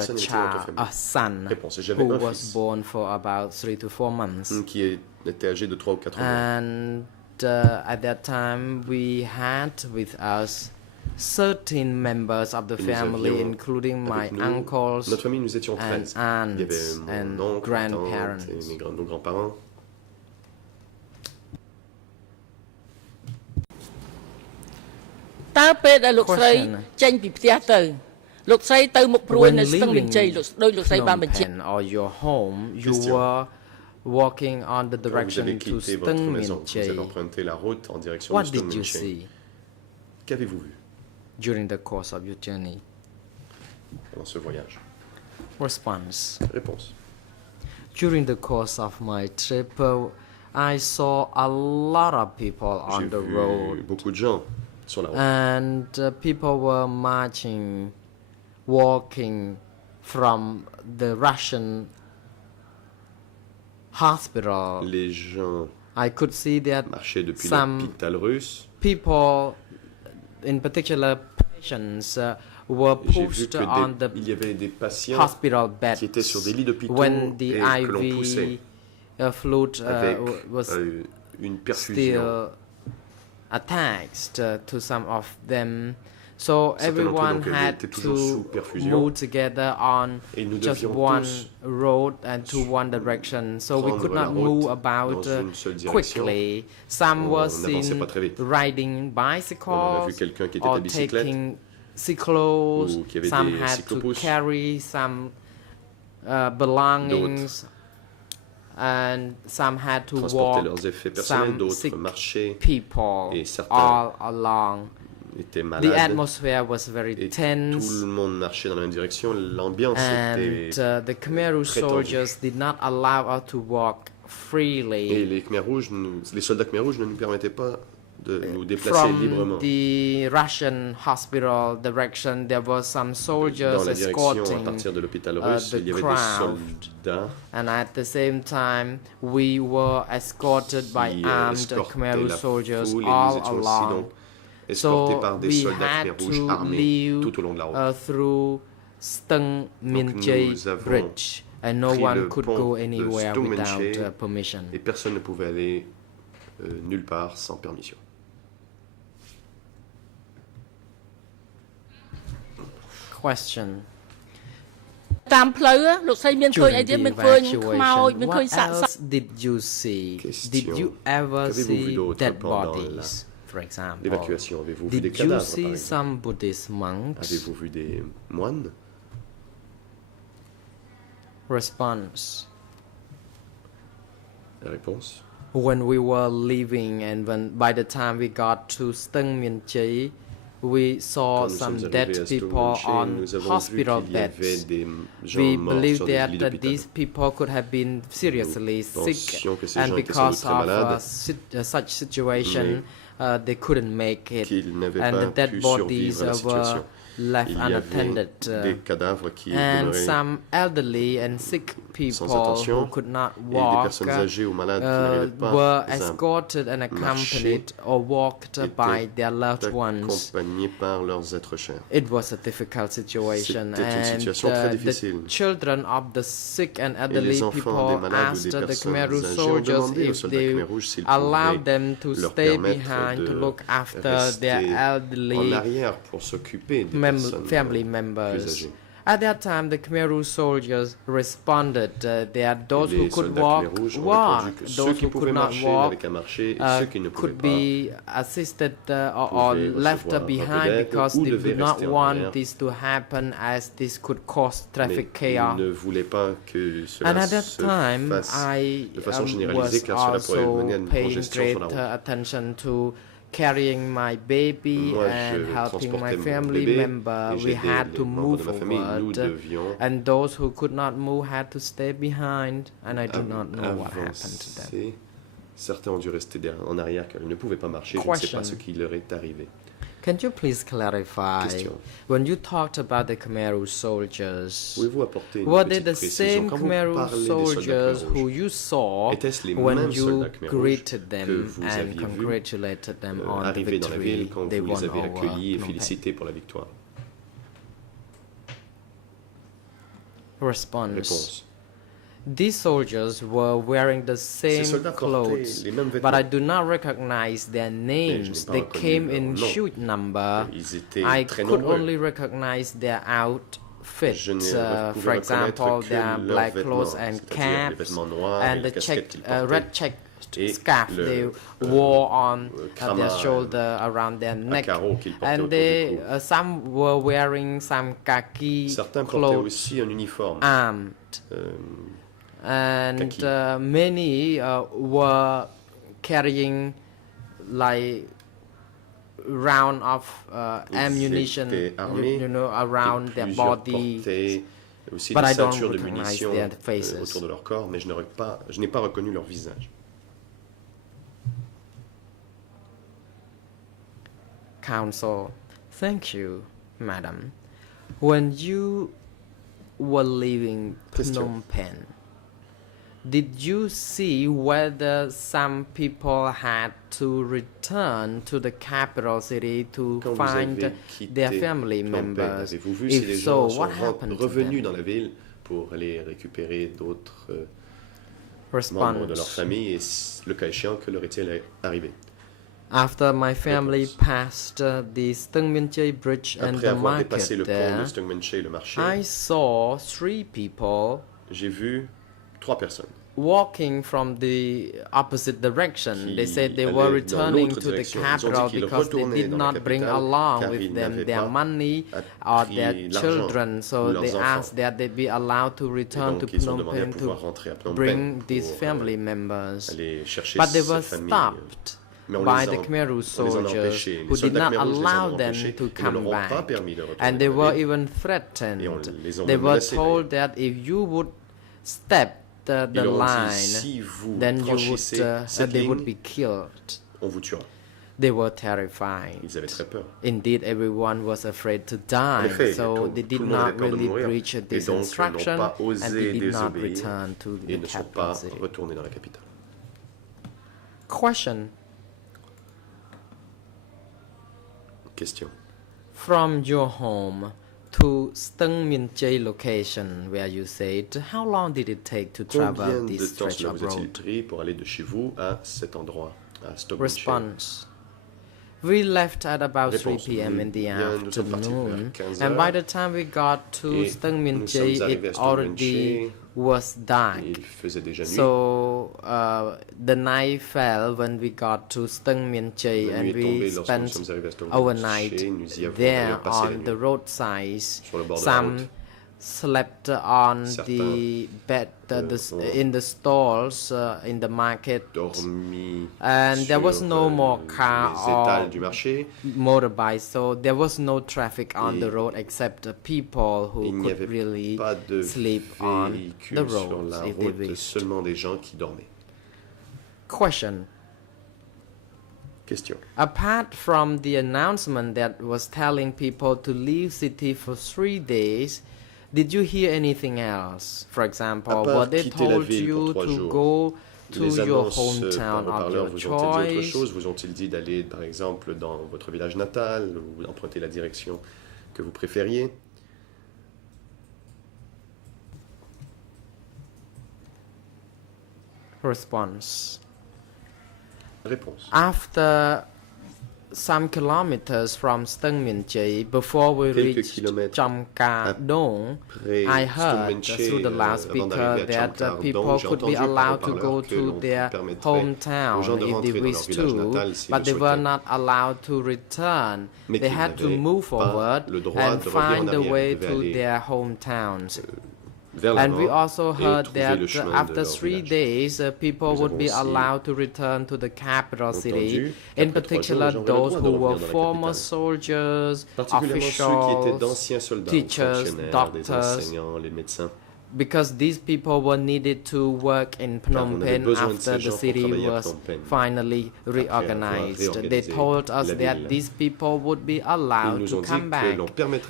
a son who was born for about 3 to 4 months. Qui était âgé de 3 ou 4 mois. And at that time, we had with us 13 members of the family, including my uncles Notre famille, nous étions 13. and Il y avait aunts mon and oncle, grandparents. tante et nos grands-parents. When leaving Phnom or your home, you were walking on the direction to Stung Min Chai. What did you see Qu'avez-vous vu during the course of your journey? pendant ce voyage? Response. Réponse. During the course of my trip, I saw a lot of people on the J'ai vu road, beaucoup de gens sur la route. and people were marching, walking from the Russian hospital. Les gens I could see that marchaient depuis some l'hôpital russe. people, in particular patients, were J'ai vu pushed que on the il y avait des patients hospital qui étaient sur des lits beds d'hôpitaux when the et que l'on poussait IV fluid avec was une perfusion. still attached to some of them. So everyone d'entre eux, donc, had étaient toujours sous to perfusion. move together on Et nous just devions one tous road and to one direction. So we could prendre la not route move about dans une seule direction. quickly. Some were On n'avançait seen pas très vite. riding On a vu bicycles quelqu'un qui était à or bicyclette taking cyclos. ou qui avait Some des had to cyclobus. carry some belongings, and some had to transportaient walk leurs effets personnels, some d'autres sick marchaient people et certains all along. étaient The malades atmosphere was very et tout tense, le monde marchait dans la même direction. L'ambiance and était the Khmer très soldiers did not allow us to walk et freely. les soldats Khmer rouges ne nous permettaient pas de nous déplacer From librement. the Russian hospital direction, there were some soldiers Dans la direction à escorting, partir de l'hôpital russe, the il y avait crowd. des soldats and at the same time, we were escorted by qui armed escortaient Khmer la soldiers foule et nous all étions aussi along. donc escortés So par des we soldats had Khmer rouges to armés leave tout au long de la route. through Stung Min Chai nous avons Bridge, and no pris one le could pont go de anywhere Stung Min without Chai permission. Et personne ne pouvait aller nulle part sans permission. Question. តាមផ្លូវលោកស្រីមានឃើញ During អីទៀត the មានឃើញខ្មោច evacuation, មានឃើញ what សាកសព else did you see? Did you ever Qu'avez-vous vu see d'autre dead pendant bodies, for example? L'évacuation, avez-vous vu des Did you cadavres par see exemple? some Buddhist monks? Avez-vous vu des moines? Response. La réponse? When we were leaving and when by the time we got to Stung Min Chai, we saw Quand nous some sommes dead arrivés à Stung people Min Chai, on nous avons hospital vu qu'il y avait beds. des gens We morts believe sur des that lits d'hôpital. these people could have been seriously sick, pensions que ces and gens étaient sans because doute très of malades, such situation, they couldn't make it, qu'ils n'avaient and pas the dead pu bodies survivre à la were situation. left Il y avait unattended, des cadavres qui and demeuraient some elderly and sick people attention, who could not et des walk personnes âgées ou malades qui n'arrivaient pas were à escorted and accompanied or walked by their loved ones. accompagnés par leurs êtres chers. It was a difficult situation, C'était une and situation très the difficile. children of the sick and Et elderly les enfants people des malades ou asked des the personnes Khmer Rouge âgées ont soldiers demandé aux if soldats they Khmer Rouges s'ils allowed pouvaient them to leur stay permettre behind to de look after their rester en elderly arrière pour s'occuper des personnes family plus members. âgées. At that time, the Khmer Rouge soldiers responded that those who Les could soldats walk, Khmer Rouges ont walk. répondu que ceux Those qui who could pouvaient not marcher walk n'avaient qu'à marcher et ceux qui ne pouvaient could pas be assisted or pouvaient left recevoir un peu behind d'aide because ou they devaient did not rester en want arrière. this to happen as this could cause traffic Mais chaos. ils ne voulaient pas que cela And at that se time, fasse I de façon généralisée was car cela pourrait mener à also une paying congestion sur la great route. attention to carrying my baby Moi, and je helping my transportais mon family bébé member. et We j'aidais had les to membres move de ma famille. Nous forward, devions and those who could not move had to stay behind, and I do not know what happened to them. avancer. Certains ont dû rester en arrière car ils ne pouvaient pas marcher. Je ne sais pas ce qui leur est arrivé. Can you please clarify, Question. when you talked about the Khmer Rouge soldiers, Pouvez-vous apporter une were they petite the précision? same Quand vous Khmer Rouge parlez des soldats soldiers Khmer who Rouge, you saw étaient-ce les when mêmes you soldats Khmer Rouge greeted que them vous and aviez vus congratulated them on the arriver dans la ville victory quand they vous les won avez over accueillis et Phnom Penh? félicités pour la victoire? Response. Réponse. These soldiers were wearing the Ces same soldats clothes, portaient les mêmes but I vêtements. do not recognize their names. pas They reconnu came leur in nom. huge number. Ils étaient I très could nombreux. only recognize their outfit. Je ne For pouvais example, reconnaître que their leurs black vêtements, clothes and c'est-à-dire les caps, vêtements noirs and et les the casquettes qu'ils red portaient. check Et scarf le, they wore on crama their shoulder, around their à neck, carreaux qu'ils portaient and autour they du cou. some were wearing some khaki Certains portaient clothes aussi un uniforme. armed. And khaki. many were carrying like round of ammunition, étaient armés, you know, around et their plusieurs body. portaient aussi But des I don't ceintures de recognize munitions their faces. autour de leur corps, mais je n'ai pas reconnu leur visage. Counsel, thank you, madam. When you were leaving Question. Phnom Penh, did you see whether some people had to return to the capital city to Quand vous find avez quitté their family Phnom Penh, members? avez-vous vu si les If so, gens what sont happened to revenus them? dans la ville pour aller récupérer d'autres membres de leur Response. famille et, le cas échéant, que leur est-il arrivé? After my family Réponse. passed the Stung Min Chai bridge and Après the avoir dépassé market le pont there, de Stungmen-Che et le marché, I saw 3 people j'ai vu 3 personnes walking from the opposite direction. qui They said they allaient were dans returning l'autre to the direction. Ils ont dit capital qu'ils because they retournaient did dans la not bring capitale along car with ils them n'avaient their pas money or appris their l'argent children, ou so leurs they enfants. asked that they be allowed to Et return to donc ils ont Phnom demandé à Penh pouvoir to rentrer à Phnom bring Penh these pour family members. aller chercher But they ces were familles. stopped Mais on by les the a- Khmer Rouge on les en a soldiers empêchés. who Les did soldats not Khmer Rouge les en allow ont them empêchés. to Ils ne come leur ont pas back. permis de retourner And they dans la were ville. even Et on threatened. les ont They même were menacés, told that if you would step the Ils leur ont dit, line, si vous then you would, franchissez cette they would ligne, be killed. on vous tuera. They were terrified. Ils avaient très peur. Indeed, everyone was afraid to En die, effet, so tout they did le monde avait not peur de really mourir. breach Et this donc, n'ont instruction, pas and osé they did not désobéir return to et the ne sont capital pas city. retournés dans la capitale. Question. Question. From your home to Stung Min Chai location where you stayed, how long did it take to travel Combien de this temps stretch cela of vous a-t-il road? pris pour aller de chez vous à cet endroit, à Stungmen-Che? Response. We left at about 3 Réponse. p.m. in the Nous sommes partis vers afternoon, 15 and by heures. the time we got to Et Stung Min nous Chai, sommes arrivés à it Stungmen-Che. already was dark. Il faisait déjà nuit. So the night fell when we got to Stung Min Chai, La and nuit est we tombée lorsque nous spent sommes arrivés à Stungmen-Che. overnight Nous y avons there d'ailleurs passé la on nuit. the roadside. Sur le bord de la Some route. slept on Certains, the bed ont in the stalls in the market, Dormi and there was sur, no more les car étals or du marché. motorbike, so there was no traffic on the Et road except people who Il n'y could avait really pas de sleep on the véhicules sur roads la if they route, wished. seulement des gens qui dormaient. Question. Question. Apart from the announcement that was telling people to leave city for 3 days, did you hear anything else? For example, À part were they quitter la told ville pour you 3 to jours, go to les your annonces par hometown of haut-parleur your vous ont-ils dit autre choice? chose? Vous ont-ils dit d'aller, par exemple, dans votre village natal ou d'emprunter la direction que vous préfériez? Response. Réponse. After some kilometers from Stung Min Chai, before we Quelques reached kilomètres Cham Ka Dong, Après I heard Stungmen-Che, through the avant loudspeaker d'arriver à that Cham Kar people Dong, j'ai could be entendu par allowed to haut-parleur go que to l'on their permettrait aux hometown gens de if they rentrer dans leur wished village to, natal s'ils but le they were souhaitaient. not allowed to return. Mais They qu'ils had to n'avaient move pas forward le droit and de revenir en find a arrière. way Ils devaient to aller their hometowns. vers And we l'avant also et heard trouver that le chemin de after leur 3 village. days, people Nous would avons be aussi allowed to return to the capital city, entendu in qu'après 3 jours, particular les gens avaient le those droit de who were revenir dans la former capitale. soldiers, Particulièrement ceux qui étaient officials, d'anciens soldats, teachers, fonctionnaires, des doctors. enseignants, les médecins. because these people were needed to work in Phnom Penh after the city was finally reorganized. They told us that these people would be allowed to come back.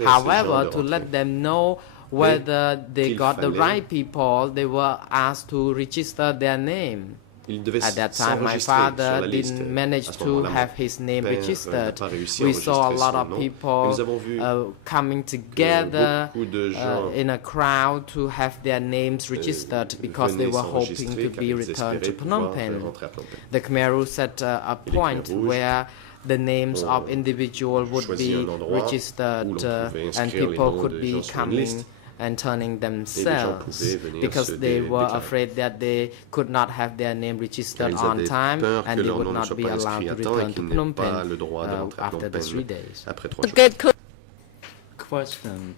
However, to let them know whether they got the right people, they were asked to register their name. At that time, my father didn't manage to have his name registered. We saw a lot of people coming together in a crowd to have their names registered because they were hoping to be returned to Phnom Penh. The Khmer Rouge set a point where the names of individuals would be registered and people could be coming and turning themselves because they were afraid that they could not have their name registered on time and they would not be allowed to return to Phnom Penh after the 3 days. Question.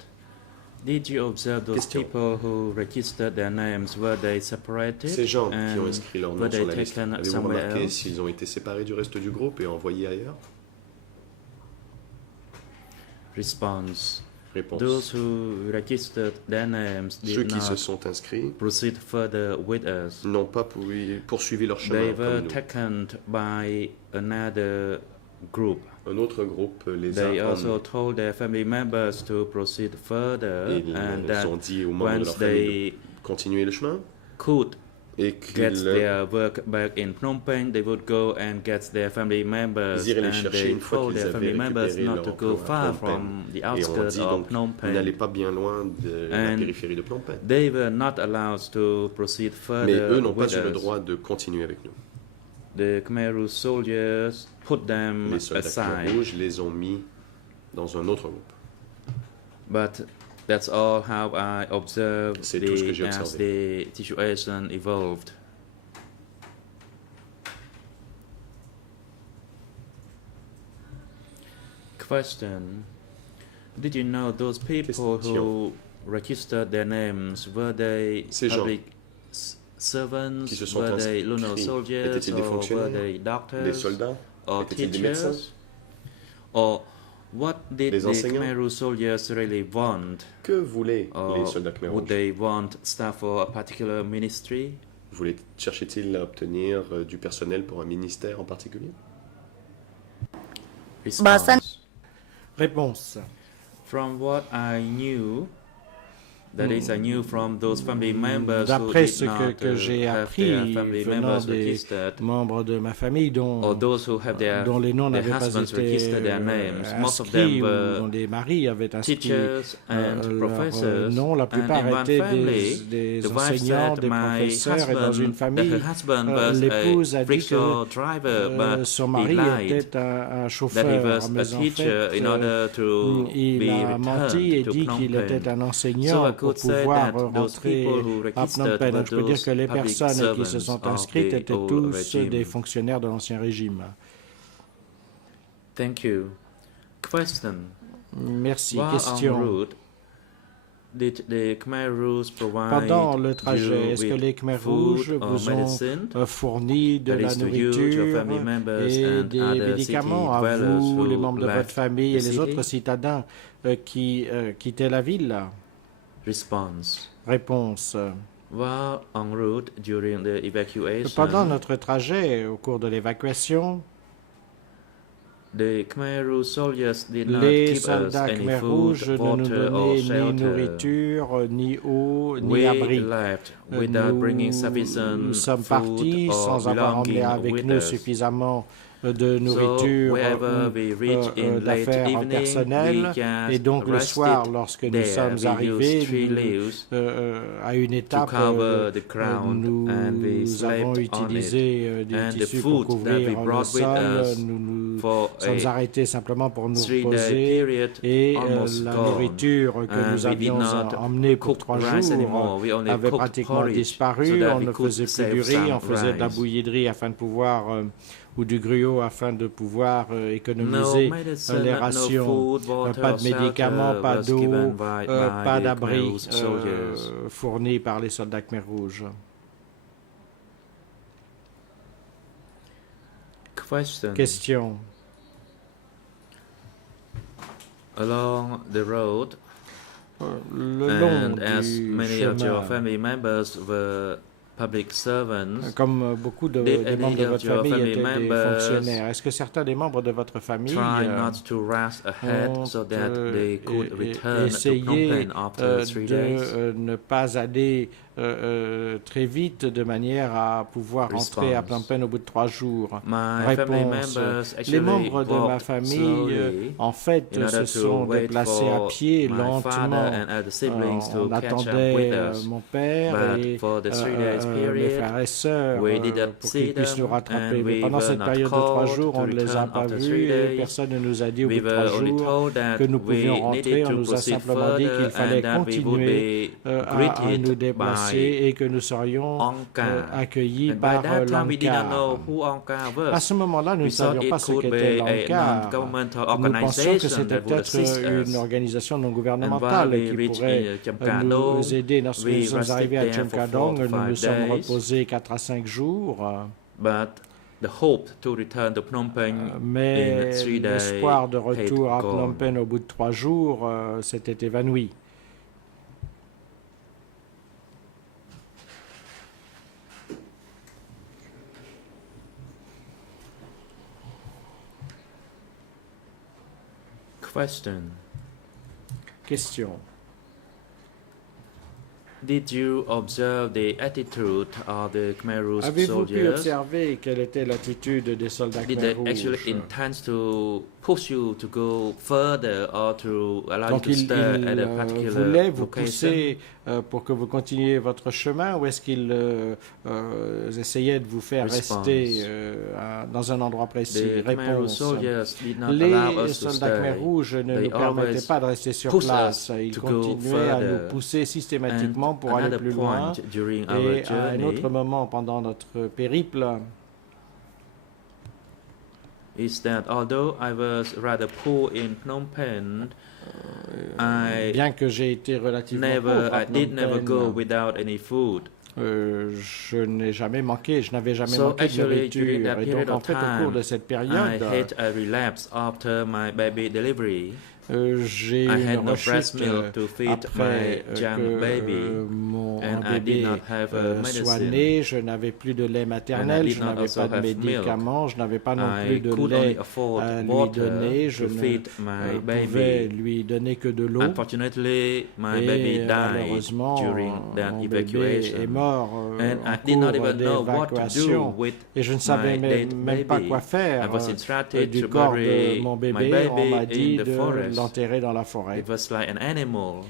Did you observe those people who registered their names? Were they separated? Ces gens qui ont inscrit leur nom sur la liste, avez-vous remarqué s'ils ont été séparés du reste du groupe et envoyés ailleurs? Response. Those who registered their names Ceux qui se sont inscrits proceed further with us. N'ont pas poursuivi leur chemin They were comme nous. taken by another group. Un autre groupe les They a also told their family members to proceed further, and that ont dit aux membres de leur once famille they de continuer le chemin could et get qu'ils their work back in Phnom Penh, they would go and get their family members, iraient les and chercher they une fois told qu'ils their family avaient members récupéré not leur to go emploi à far Phnom from Penh. the Et on outskirts dit of donc Phnom n'allez Penh. pas bien loin de la And périphérie de Phnom Penh. they were not allowed to proceed Mais eux further n'ont pas with eu le us. droit de continuer avec nous. The Khmer Rouge soldiers put them Les soldats Khmer aside, Rouges les ont mis dans un autre groupe. but that's all how I observed C'est tout ce que j'ai as observé. the situation evolved. Question. Did you know those people who registered their names, were they Ces gens public servants, qui se sont were they lunar inscrits, soldiers, étaient-ils des or were fonctionnaires, they des doctors, soldats, or étaient-ils des médecins, teachers? Or what did des the enseignants? Khmer Rouge soldiers really want? Que voulaient les Or soldats Khmer would Rouges? they want staff for a particular ministry? Cherchaient-ils à obtenir du personnel pour un ministère en particulier? Response. Réponse. From what I knew, that is, I knew from those family members who D'après did ce not que j'ai have appris their family venant members des registered, membres de ma famille or those who have their dont les noms n'avaient pas husbands été registered their names, most of them inscrits ou were dont les maris avaient inscrit teachers and leur professors. nom. La And plupart in one étaient family, des the wife enseignants, said, des "My professeurs, et dans une husband, famille, her husband was l'épouse a a dit rickshaw que driver, but son he mari lied était un that he chauffeur, was mais a en teacher fait, in order to il be a menti et returned to dit Phnom qu'il était Penh. un So enseignant I pour could say pouvoir that those rentrer people who à Phnom registered Penh. were Donc, je peux dire those que les public personnes qui se servants sont of inscrites the étaient old tous regime. des fonctionnaires de l'Ancien Régime. Thank you. Question. Merci. While en Question. route, did the Khmer Rouge provide Pendant le you trajet, est-ce que with les Khmer food Rouges or vous ont medicine? fourni de That la is to you, your nourriture family members et and des other médicaments city à dwellers vous, who les membres de votre left famille et the les city? autres citadins qui quittaient la ville? Response. Réponse. While en route during the evacuation, Pendant notre trajet, au cours de l'évacuation, the Khmer Rouge soldiers did not les give us soldats any Khmer food, Rouges ne nous water or donnaient ni shelter. nourriture, ni eau, ni We abri. left without bringing Nous sufficient sommes food partis or sans avoir emmené belonging avec with nous us. suffisamment de nourriture So wherever we reach in late d'affaires evening, personnelles. we just Et donc le soir, lorsque nous there. sommes We arrivés used 3 leaves à une étape, cover the ground and we nous avons slept on utilisé des And the tissus pour food that we couvrir le brought with sol. us Nous nous for sommes a arrêtés simplement pour nous 3-day reposer. period Et almost la gone. nourriture que And nous we did avions not emmenée pour cook 3 rice jours anymore. We only avait cooked pratiquement porridge disparu. so that On we ne could faisait plus save du riz, some on faisait de la rice. bouillie de riz afin de pouvoir ou du gruau afin de pouvoir économiser No medicine, les no rations. food, water, Pas or de médicaments, shelter pas was d'eau, given by pas the d'abri Khmer Rouge soldiers. fournis par les soldats Khmer Rouges. Question. Along the road, le long as du many of your chemin, family members were public servants, comme beaucoup des membres de votre famille étaient des fonctionnaires, est-ce que certains des membres de votre famille not to rush ahead so that they could return to Phnom essayé Penh after 3 days? de ne pas aller très vite de manière à pouvoir rentrer à Phnom Penh au bout de 3 jours. Réponse. Les membres de ma famille, en fait, se sont déplacés à pied lentement. On attendait mon père et mes frères et sœurs pour qu'ils puissent nous rattraper. Mais pendant cette période de 3 jours, on ne les a pas vus et personne ne nous a dit au bout de 3 jours que nous pouvions rentrer. On nous a simplement dit qu'il fallait continuer à nous déplacer et que nous serions accueillis par l'ANCAR. À ce moment-là, nous ne savions pas ce qu'était l'ANCAR. Nous pensions que c'était peut-être une organisation non gouvernementale qui pourrait nous aider. Lorsque nous sommes arrivés à Djemkadong, nous nous sommes reposés 4 à 5 jours. Mais l'espoir de retour à Phnom Penh au bout de 3 jours s'était évanoui. Question. Did you observe the attitude of the Khmer Rouge Avez-vous pu soldiers? observer quelle était l'attitude des soldats Did Khmer they actually Rouges? intend to push you to go further or to allow you Donc to ils stay at a particular voulaient vous location? pousser pour que vous continuiez votre chemin, ou est-ce qu'ils essayaient de vous faire rester dans un endroit précis? Réponse. Les soldats Khmer Rouges ne nous permettaient pas de rester sur place. Ils continuaient à nous pousser systématiquement pour aller plus loin. Et à un autre moment pendant notre périple, is that although I was rather poor in Phnom Penh, bien que j'ai été relativement pauvre à Phnom never go Penh, without any food. je n'ai jamais manqué, je n'avais jamais manqué de nourriture. Et donc en fait, au cours de cette période, I had a relapse after my baby delivery. j'ai eu une rechute après que mon bébé soit né. Je n'avais plus de lait maternel, je n'avais pas de médicaments, je n'avais pas non plus de lait à lui donner, je ne pouvais lui donner que de l'eau. Et malheureusement, mon bébé est mort au cours d'évacuation et je ne savais même pas quoi faire du corps de mon bébé. On m'a dit de l'enterrer dans la forêt. It was like an animal.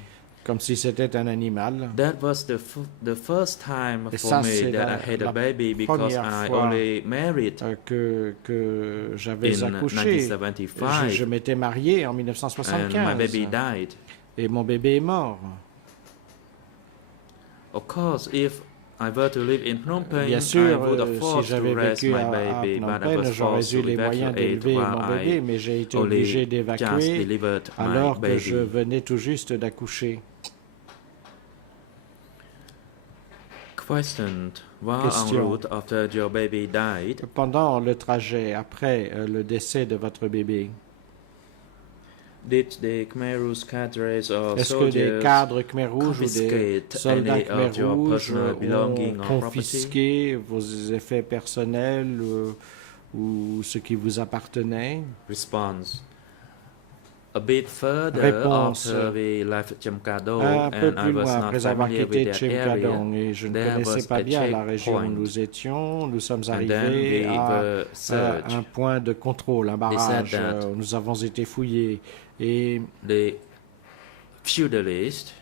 Comme si c'était un animal. That was the first time Et for ça, me c'est that I had a baby because I only married que j'avais in accouché. 1975 Je m'étais marié en and 1975 my baby died. et mon bébé est mort. Of course, if I were to live in Phnom Penh, Bien sûr, I would have si forced to j'avais raise vécu my à baby, Phnom but I Penh, was j'aurais forced eu to les moyens evacuate d'élever while mon bébé, mais j'ai été only obligé just d'évacuer delivered my alors que baby. je venais tout juste d'accoucher. Question. While en route after your baby died, pendant le trajet après le décès de votre bébé, did the Khmer Rouge cadres or est-ce que des soldiers cadres Khmer Rouges ou des confiscate soldats any Khmer of your Rouges personal belongings ont or confisqué vos effets personnels ou ce qui vous appartenait? Response. A bit further Réponse. after we left Djemkadong Un peu and I plus was loin, not après avoir familiar quitté with that area, Djemkadong, et je ne there connaissais was pas a bien la région où checkpoint. nous étions, nous sommes And then arrivés we à were searched. un point de contrôle, un barrage. that Nous avons été fouillés et The feudalists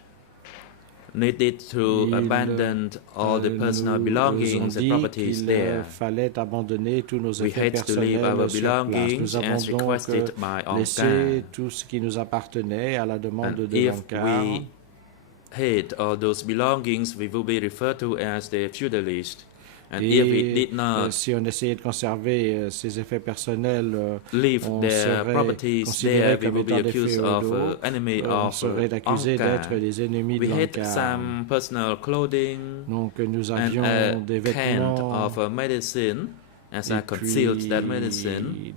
needed to abandon all the personal belongings and properties there. fallait abandonner tous nos We effets had to leave personnels our sur place. belongings Nous avons as donc requested by laissé Angkar. tout ce qui nous appartenait à la demande And de if l'ANCAR. we had all those belongings, we will be referred to as the feudalists. And if we did not si on essayait de conserver ces effets personnels, leave on their serait properties considéré there, we comme will be étant des accused of féodaux. enemy On of serait accusé Angkar. d'être des ennemis de We had l'ANCAR. some personal clothing Donc nous and avions a des can vêtements of medicine as I concealed that medicine,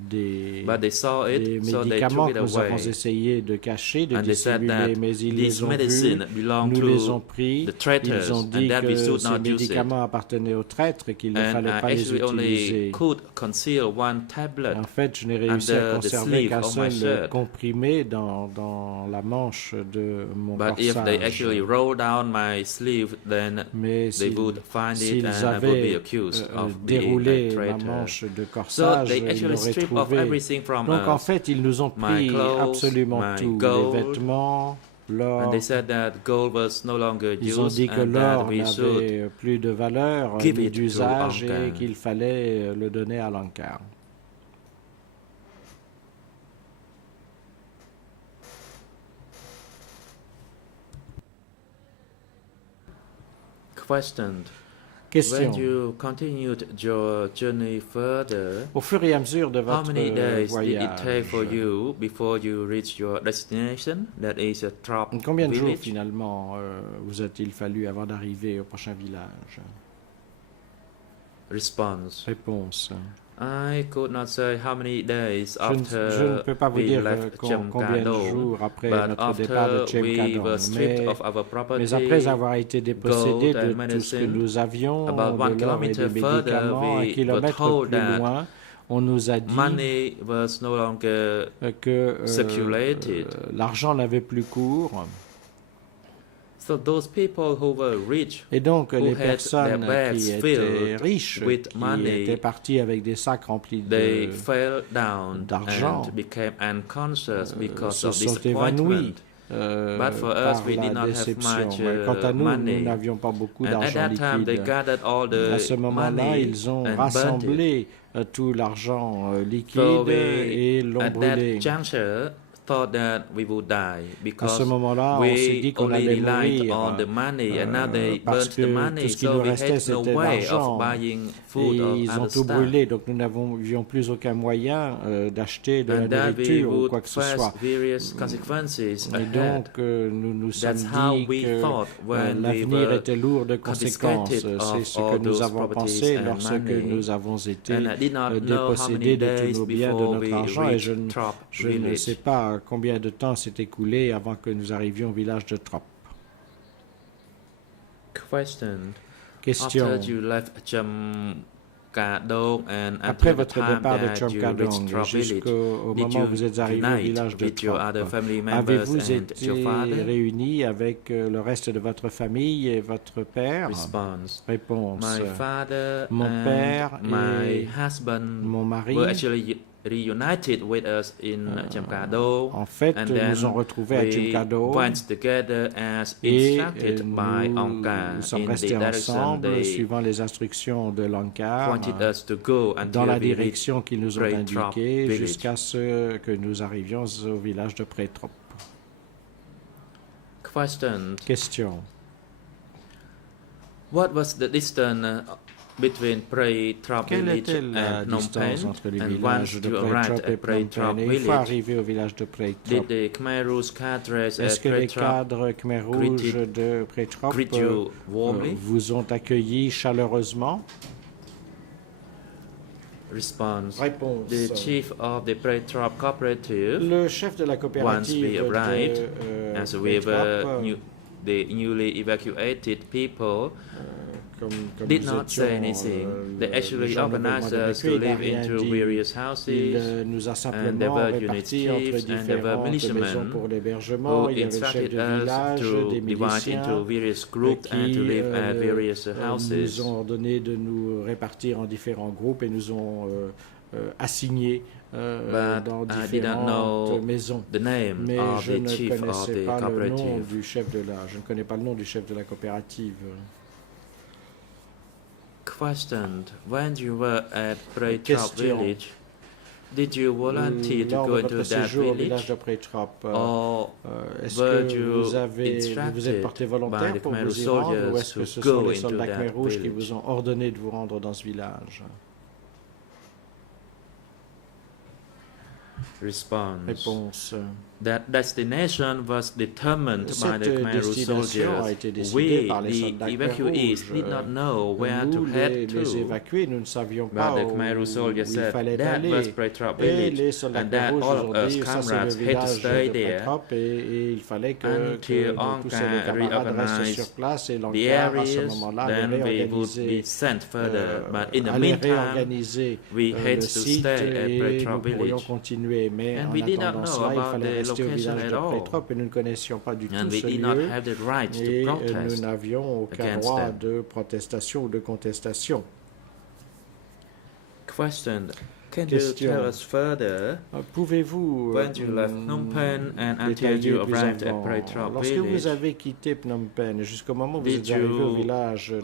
but they saw it, so they médicaments took it que nous avons away. essayé de cacher, de And they said that dissimuler, mais ils these les ont vus, medicine belong nous les ont to pris, the traitors, ils ont dit and that we que should ces not use it. médicaments appartenaient aux traîtres et qu'il ne And fallait I pas les actually only utiliser. could conceal one tablet En fait, je n'ai réussi à under the conserver sleeve qu'un of my seul shirt. comprimé dans la manche de mon But if they corsage. actually roll down my sleeve, then Mais they would find it s'ils and I would be avaient accused of being déroulé a ma traitor. manche de So corsage, they ils actually l'auraient stripped off trouvé. everything from Donc en us. fait, ils nous ont My pris clothes, absolument my tout, gold, les vêtements, l'or. And they said that gold was no longer Ils ont used dit que and that l'or we should n'avait plus de valeur give ni it to d'usage et Ankar. qu'il fallait le donner à l'Ankar. questioned. Question. When you continued your journey further, Au fur et à mesure de how votre many days did it voyage, take for you before you reach your destination, that is a Trop combien de jours village? finalement vous a-t-il fallu avant d'arriver au prochain village? Response. Réponse. I could not say how many days Je ne peux pas vous we dire left combien de jours après but notre départ de after we were Chemkadon, stripped of our property, mais après avoir été dépossédés gold and de tout ce que medicine, nous avions, about de 1 l'or et kilometer des further, médicaments, un we were kilomètre told plus that loin, on nous a dit money was no longer que circulated. l'argent n'avait plus cours. So those people who were rich, Et donc who les had personnes their bags qui étaient filled riches, with qui money, étaient parties avec des sacs remplis they fell down d'argent, and became unconscious because se of sont évanouis disappointment. But for us, par we did la not have déception. much Mais quant à nous, money. nous n'avions pas beaucoup And at d'argent that time, they liquide. gathered all À the ce moment-là, money ils ont and burnt it. rassemblé tout l'argent liquide So we, et l'ont at brûlé. that juncture, thought that we would die À ce because moment-là, on s'est dit we qu'on only allait relied mourir on the money, and now they parce burnt que the tout money, ce qui so nous we restait, had no c'était way l'argent. of buying Et food or ils ont other tout stuff. brûlé, donc nous n'avions plus aucun moyen d'acheter de And la that we nourriture ou would quoi que ce face soit. various consequences Et ahead. donc, nous nous sommes That's how dit we que thought when we l'avenir were était lourd de conséquences. confiscated C'est of ce all que nous those avons properties pensé and lorsque money. nous avons été And I did not know how many dépossédés de tous days nos biens, de before notre we argent, et reached Trop je ne village. sais pas combien de temps s'est écoulé avant que nous arrivions au village de Trop. Question. Question. After you left Chemkadon and Après until the votre time départ de that you reached Chemkadon Trop village, jusqu'au did moment où vous êtes you arrivé au unite village de with your Trop, other family members avez-vous and été your father? réunis avec le reste de votre famille et votre père? Response. Réponse. My father Mon and père my et husband mon mari were actually reunited with us in Chemkadon. en fait And nous then nous ont retrouvés à we Chemkadon went together as et instructed by Ankar nous sommes in the restés direction ensemble they suivant les instructions de l'Ankar pointed us to go dans until la we reached direction qu'ils nous ont Praitrop indiquée village. jusqu'à ce que nous arrivions au village de Praitrop. Question. Question. What was the distance between Praitrop Quelle village était la and Phnom distance Penh? entre les And villages once de you Praitrop arrived et at Phnom Praitrop Penh? Et une fois village, arrivé au village de Praitrop, did the Khmer Rouge cadres est-ce at que les Praitrop cadres Khmer Rouge de Praitrop greet you warmly? vous ont accueilli chaleureusement? Response. Réponse. The chief of the Praitrop cooperative, Le chef de la once coopérative we arrived, de as we were Praitrop, the newly evacuated people, comme did nous not say étions, anything. They les actually gens organized nouvellement us to évacués, il n'a live rien into dit. various Il houses, nous a and there simplement were unit répartis entre chiefs and there were différentes maisons militiamen pour l'hébergement. who Il y avait le chef instructed de us village, to des divide miliciens into various groups and to live at various houses. nous ont ordonné de nous répartir en différents groupes et nous ont assignés dans I didn't know différentes maisons. the name Mais of je the ne chief of connaissais the pas le nom cooperative. du chef de la. Je ne connais pas le nom du chef de la coopérative. Questioned. When you were at Praitrop Question. village, did you volunteer to Lors go de into votre that séjour au village, village de Praitrop, or est-ce were que you vous vous êtes porté by volontaire the pour Khmer vous y rendre, ou soldiers est-ce que to ce go sont les into soldats Khmer that Rouges qui village? vous ont ordonné de vous rendre dans ce village? Response. Réponse. that destination was determined by the Khmer Rouge soldiers. We, the evacuees, did not know where to head to. But the Khmer Rouge soldiers said that was Pretrop village, and that all of us comrades had to stay there until Angkar reorganized the areas. Then we would be sent further. But in the meantime, we had to stay at Pretrop village, and we did not know about the location at all. And we did not have the right to protest against them. Question. Can you tell us further, when you left Phnom Penh and until you arrived at Pretrop village, did you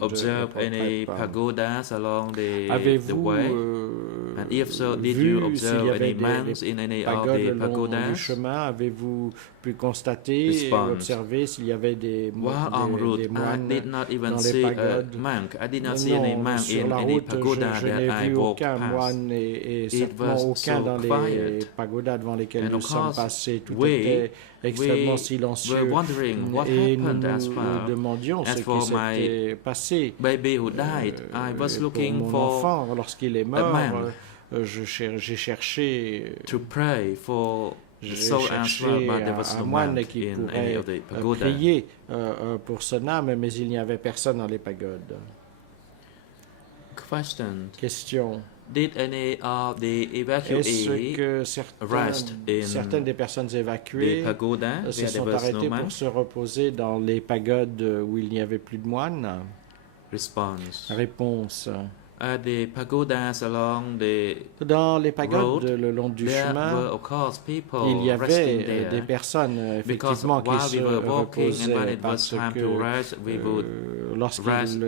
observe any pagodas along the way? And if so, did you observe any monks in any of the pagodas? Pu constater, observer s'il y avait des moines I did not even see a monk. I did not see any monk in any pagoda that I walked past. It was so quiet. And of course, we were wondering what happened as well. As for my baby who died, I was looking for a monk to pray for. So as well, but there was no monk in any of the pagoda. Prier pour son âme, mais il n'y avait personne dans les pagodes. Question. Did any of the evacuees rest in certaines des personnes évacuées se sont arrêtées pour se reposer dans les pagodes où il n'y avait plus de moines? Réponse. The pagodas along the Dans les pagodes le long du chemin, il y avait des personnes effectivement qui se reposaient parce que lorsqu'ils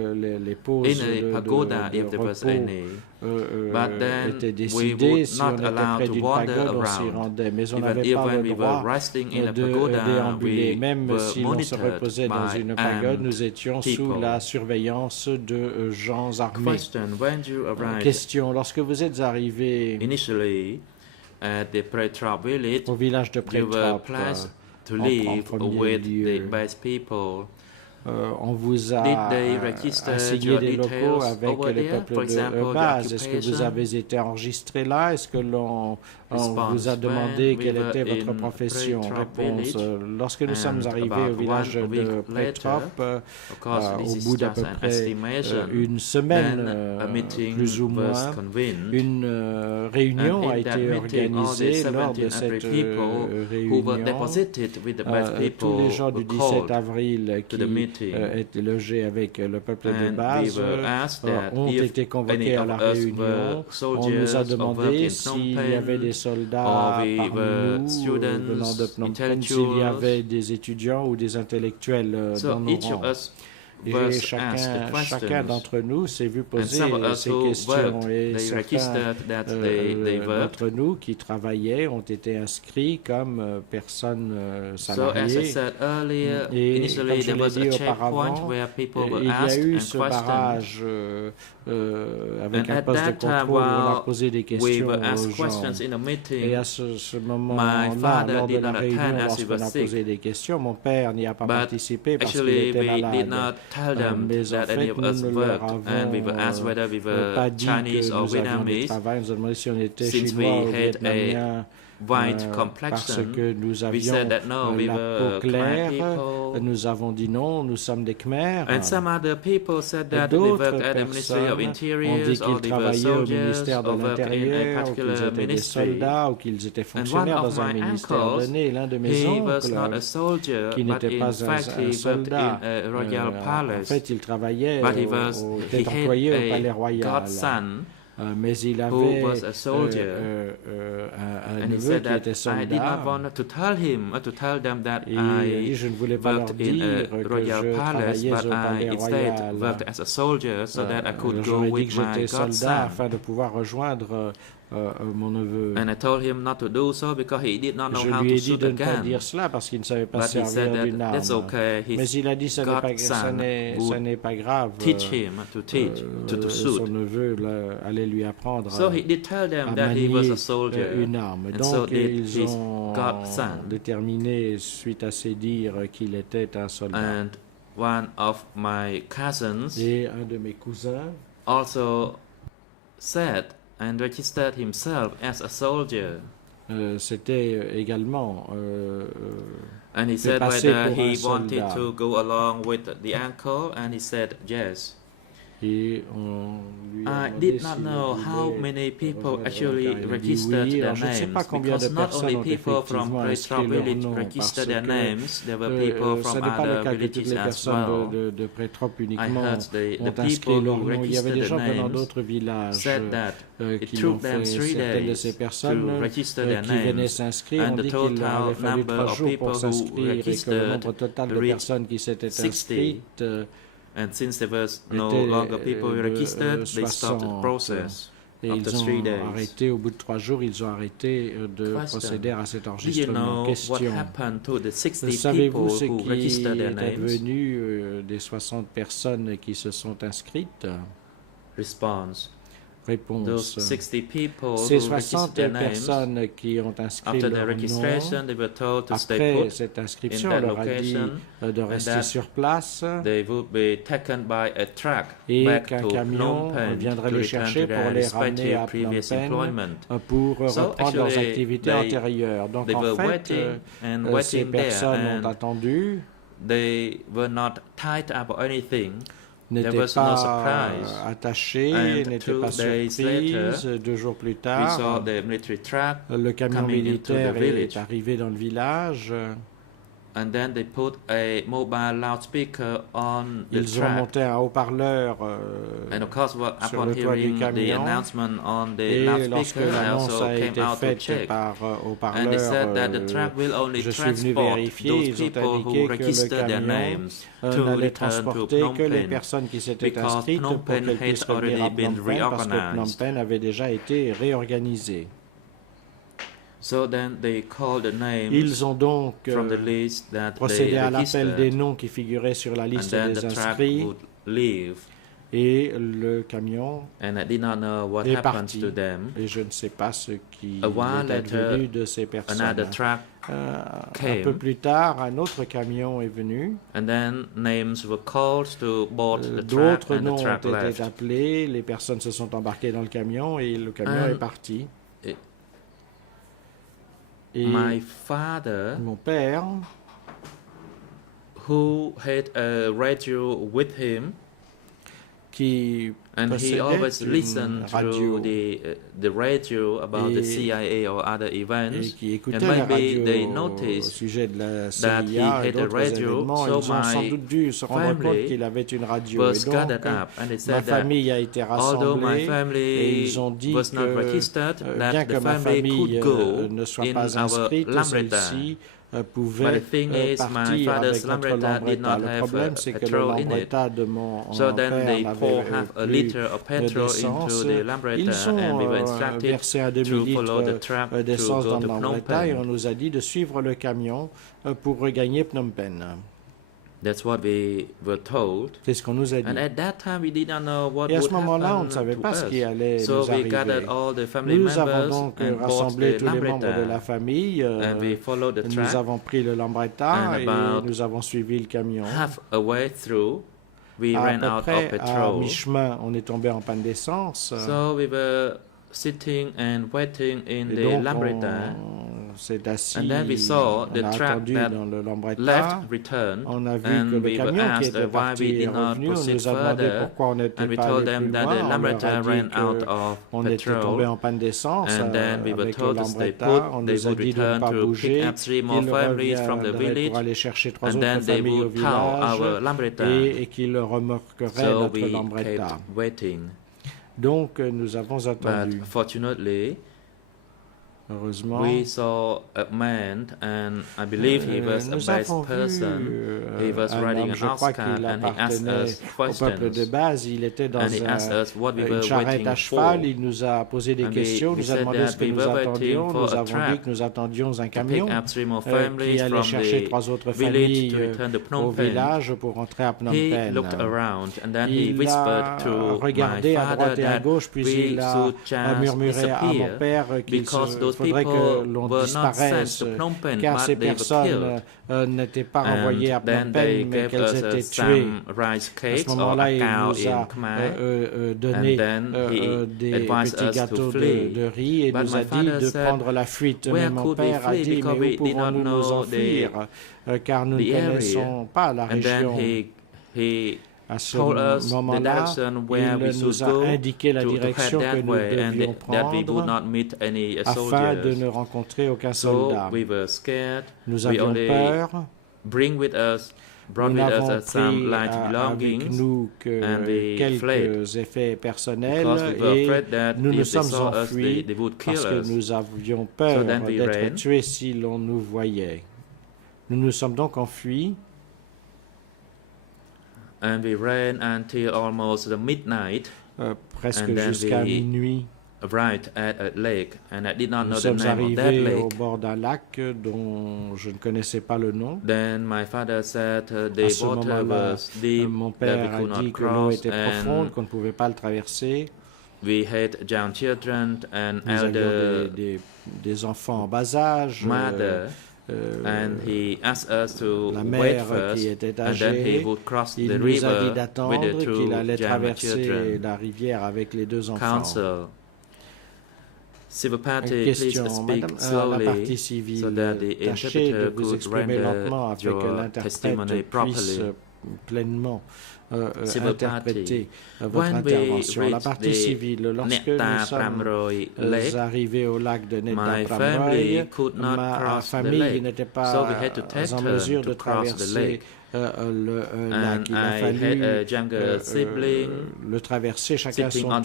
les pauses de repos étaient décidées, si on était près d'une pagode, on s'y rendait. Mais on n'avait pas le droit de déambuler. Même si l'on se reposait dans une pagode, nous étions sous la surveillance de gens armés. Question. Lorsque vous êtes arrivé au village de Pretrop, en premier lieu, on vous a assigné des locaux avec le peuple de base. Est-ce que vous avez été enregistré là? Est-ce que l'on vous a demandé quelle était votre profession? Réponse. Lorsque nous sommes arrivés au village de Pretrop, au bout d'à peu près une semaine, plus ou moins, une réunion a été organisée. Lors de cette réunion, tous les gens du 17 avril qui étaient logés avec le peuple de base ont été convoqués à la réunion. On nous a demandé s'il y avait des soldats parmi nous venant de Phnom Penh, s'il y avait des étudiants ou des intellectuels dans nos rangs. Et chacun d'entre nous s'est vu poser ces questions et certains d'entre nous qui travaillaient ont été inscrits comme personnes salariées. Et comme je l'ai dit auparavant, il y a eu ce barrage avec un poste de contrôle où on a posé des questions aux gens. Et à ce moment-là, lors de la réunion, lorsqu'on a posé des questions, mon père n'y a pas participé parce qu'il était malade. Mais en fait, nous ne leur avons pas dit que nous avions du travail, nous avons demandé si on était chinois ou vietnamien. Parce que nous avions la peau claire, nous avons dit non, nous sommes des Khmers. D'autres personnes ont dit qu'ils travaillaient au ministère de l'Intérieur, ou qu'ils étaient des soldats, ou qu'ils étaient fonctionnaires dans un ministère donné. L'un de mes oncles, qui n'était pas un soldat, en fait, il travaillait, était employé au Palais Royal. Mais il avait un neveu qui était soldat. Et il a dit, je ne voulais pas leur dire que je travaillais au Palais Royal. J'aurais dit que j'étais soldat afin de pouvoir rejoindre mon neveu. Je lui ai dit de ne pas dire cela parce qu'il ne savait pas servir d'une arme. Mais il a dit ce n'est pas grave. Son neveu allait lui apprendre à manier une arme. so did ils his ont godson. déterminé, suite à ces dires, qu'il était un soldat. And one of my cousins Et un de mes cousins also said and registered himself as a soldier. C'était également And he said passé whether pour un he wanted soldat. to go along with the uncle, and he said yes. Et on lui a I demandé did not s'il know how voulait many people rejoindre actually le carré. Il a dit registered oui. their Alors, je ne sais names, pas combien de because not personnes only ont people from effectivement Prestrop inscrit leur village nom, registered parce their que names, there were people ça from n'est pas le other cas que toutes villages les as personnes well. de Prestrop I uniquement heard the ont inscrit people leur who nom. Il y avait des registered gens their venant names d'autres villages said that it qui l'ont took them fait. 3 Certaines de ces days personnes to register their qui venaient names, s'inscrire and ont the dit qu'il leur avait total fallu number 3 of jours people pour who s'inscrire et que le registered nombre total de reached personnes qui s'étaient 60. inscrites And since there was no était longer people who de registered, they stopped the 60. process. Et After ils 3 ont days. arrêté, au bout de 3 jours, ils ont arrêté de Question. procéder à cet Do you enregistrement. know what Question. happened to the 60 Savez-vous people ce who qui registered their est names? advenu des 60 personnes qui se sont inscrites? Response. Réponse. Those 60 people Ces who registered 60 their names, personnes qui ont inscrit after leur their registration, nom, they were told to stay après put cette in inscription, that on leur a dit location, de and rester that sur place they would be taken by a truck et back qu'un to camion Phnom Penh viendrait to les return chercher to pour their les ramener respective à Phnom previous Penh employment. pour So reprendre leurs actually, activités antérieures. Donc they en were fait, waiting and ces waiting there, personnes ont and attendu, they were not tied up or anything. There n'étaient was no pas surprise. attachées, And n'étaient 2 pas days surprises. later, 2 jours plus We saw tard, the military truck le camion coming into militaire the est village. arrivé dans le village. And then they put a mobile loudspeaker on the Ils ont truck. monté un haut-parleur And of course, sur upon le toit du hearing the camion. announcement on the Et lorsque loudspeaker, I l'annonce also a came été out to faite check. par And they said that the haut-parleur, truck will only je suis venu transport vérifier. those Ils ont people indiqué who que le registered their camion names to n'allait return to transporter Phnom que les Penh, personnes qui s'étaient because inscrites Phnom pour Penh qu'elles had puissent revenir à already been Phnom Penh parce que Phnom reorganized. Penh avait déjà été réorganisé. So then they called the names Ils ont donc from the list that procédé they à l'appel des registered, noms qui figuraient sur la and liste then des the truck inscrits would leave. et le camion And I did not know what est happened parti. to them. Et je ne sais pas ce qui A while est later, advenu de ces personnes. Another truck Un came. peu plus tard, un autre camion est venu. And then names were called to board the truck, D'autres and noms the ont truck été left. appelés, les personnes se sont embarquées dans le camion et le camion And est parti. it- Et My father, mon père, who had a radio with him, qui and he possédait always une listened radio to the radio about the et- CIA or other et events, qui écoutait and la maybe they radio au noticed sujet de la that he CIA et had a d'autres radio, événements. so Ils ont sans my doute dû se rendre compte family qu'il avait une radio. was Et donc, gathered up, and they ma said that famille a été although my rassemblée et family ils ont dit was not que registered, bien that que the ma family famille could go ne soit in pas our inscrite, Lambretta. celle-ci But pouvait the thing is, my partir father's avec notre Lambretta did Lambretta. not Le have problème, c'est que le petrol in it. Lambretta de mon So then père they pour n'avait half a plus liter of de petrol d'essence. into the Lambretta, Ils ont and we were instructed versé un to follow the demi-litre truck to d'essence go dans to le Phnom Lambretta et on Penh. nous a dit de suivre le camion pour regagner Phnom Penh. That's what we were told. C'est ce qu'on nous a dit. And at that time, we did not know what Et à would ce moment-là, on happen ne savait to pas ce qui us. allait So nous we gathered arriver. all the family Nous avons members donc and bought rassemblé the tous les membres de la Lambretta, famille. and we followed the Nous truck. avons pris le Lambretta And et about nous avons suivi le camion. Half a way through, we À ran peu out of près à petrol. mi-chemin, on est tombé en panne d'essence. So we were sitting and waiting in Et the donc, Lambretta. on s'est assis, And then we saw the on a truck attendu that dans le Lambretta. left return, On a vu que and le we were camion qui asked était why parti we est did not revenu. On proceed nous a demandé further, pourquoi on and n'était we pas told allé them plus that loin. the On leur Lambretta a ran dit out of qu'on était tombé petrol, en panne d'essence and then we were avec le told to stay Lambretta. put. On They nous a would dit de ne return pas to pick bouger, up 3 more qu'ils families from the reviendraient village, pour aller chercher 3 and autres then they familles au would tow our village Lambretta. et qu'ils remorqueraient So notre we Lambretta. kept waiting. Donc nous avons attendu. But fortunately, Heureusement, we saw a man, and I believe he was a nous base avons person. vu He was un riding homme, an je crois ox cart, qu'il and he asked appartenait us au peuple de questions. base. Il était dans And he asked us what we were une charrette waiting à cheval. for. Il nous a posé des And questions, we nous a said demandé that ce que we nous were waiting attendions. for Nous a avons dit truck que nous attendions un to pick camion up 3 more qui families allait from chercher the 3 autres village familles to return to au Phnom Penh. village pour rentrer à Phnom He Penh. looked around, and then he Il whispered a to my regardé à father droite et à that gauche, puis we il a should just murmuré à mon disappear père qu'il because those faudrait que l'on disparaisse, car ces personnes n'étaient pas renvoyées à Phnom Penh, mais qu'elles étaient tuées. À ce moment-là, il nous a donné des petits gâteaux de riz et nous a dit de prendre la fuite. Mais mon père a dit, mais où pouvons-nous nous enfuir, car nous ne connaissons pas la région. À ce moment-là, il nous a indiqué la direction que nous devions prendre afin de ne rencontrer aucun soldat. Nous avions peur. Nous n'avons pris avec nous que quelques effets personnels et nous nous sommes enfuis parce que nous avions peur d'être tués si l'on nous voyait. Nous nous sommes donc enfuis. And we ran until almost the midnight. Presque jusqu'à minuit. Right at a lake, and I did not know the name of that lake. Nous sommes arrivés au bord d'un lac dont je ne connaissais pas le nom. Then my father said the water was deep, mon père a dit que l'eau était profonde, qu'on ne pouvait pas le traverser. We had young children and nous elder des enfants en bas âge. Mother. And he asked us to la wait mère first, qui était and then he âgée, would cross il the nous river a dit d'attendre, with the two qu'il allait young traverser children. la rivière avec les deux enfants. Council. Civil party, please speak Madame, slowly la partie civile, so that the tâchez de interpreter vous could exprimer lentement render afin que your l'interprète testimony puisse properly. pleinement Party. interpréter votre intervention. La partie civile, lorsque nous sommes arrivés au lac de Netta Pramroy, ma famille n'était pas en mesure de traverser le lac. Il a fallu le traverser chacun à son tour.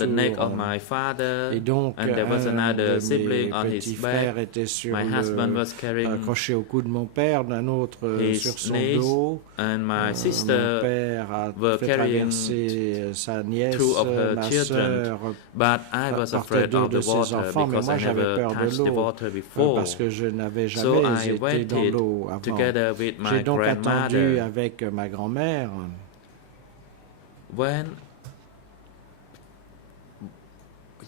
Et donc, un de mes petits frères était accroché au cou de mon père, un autre sur son dos. Mon père a fait traverser sa nièce, ma sœur, portait deux de ses enfants, mais moi j'avais peur de l'eau parce que je n'avais jamais été dans l'eau avant. J'ai donc attendu avec ma grand-mère.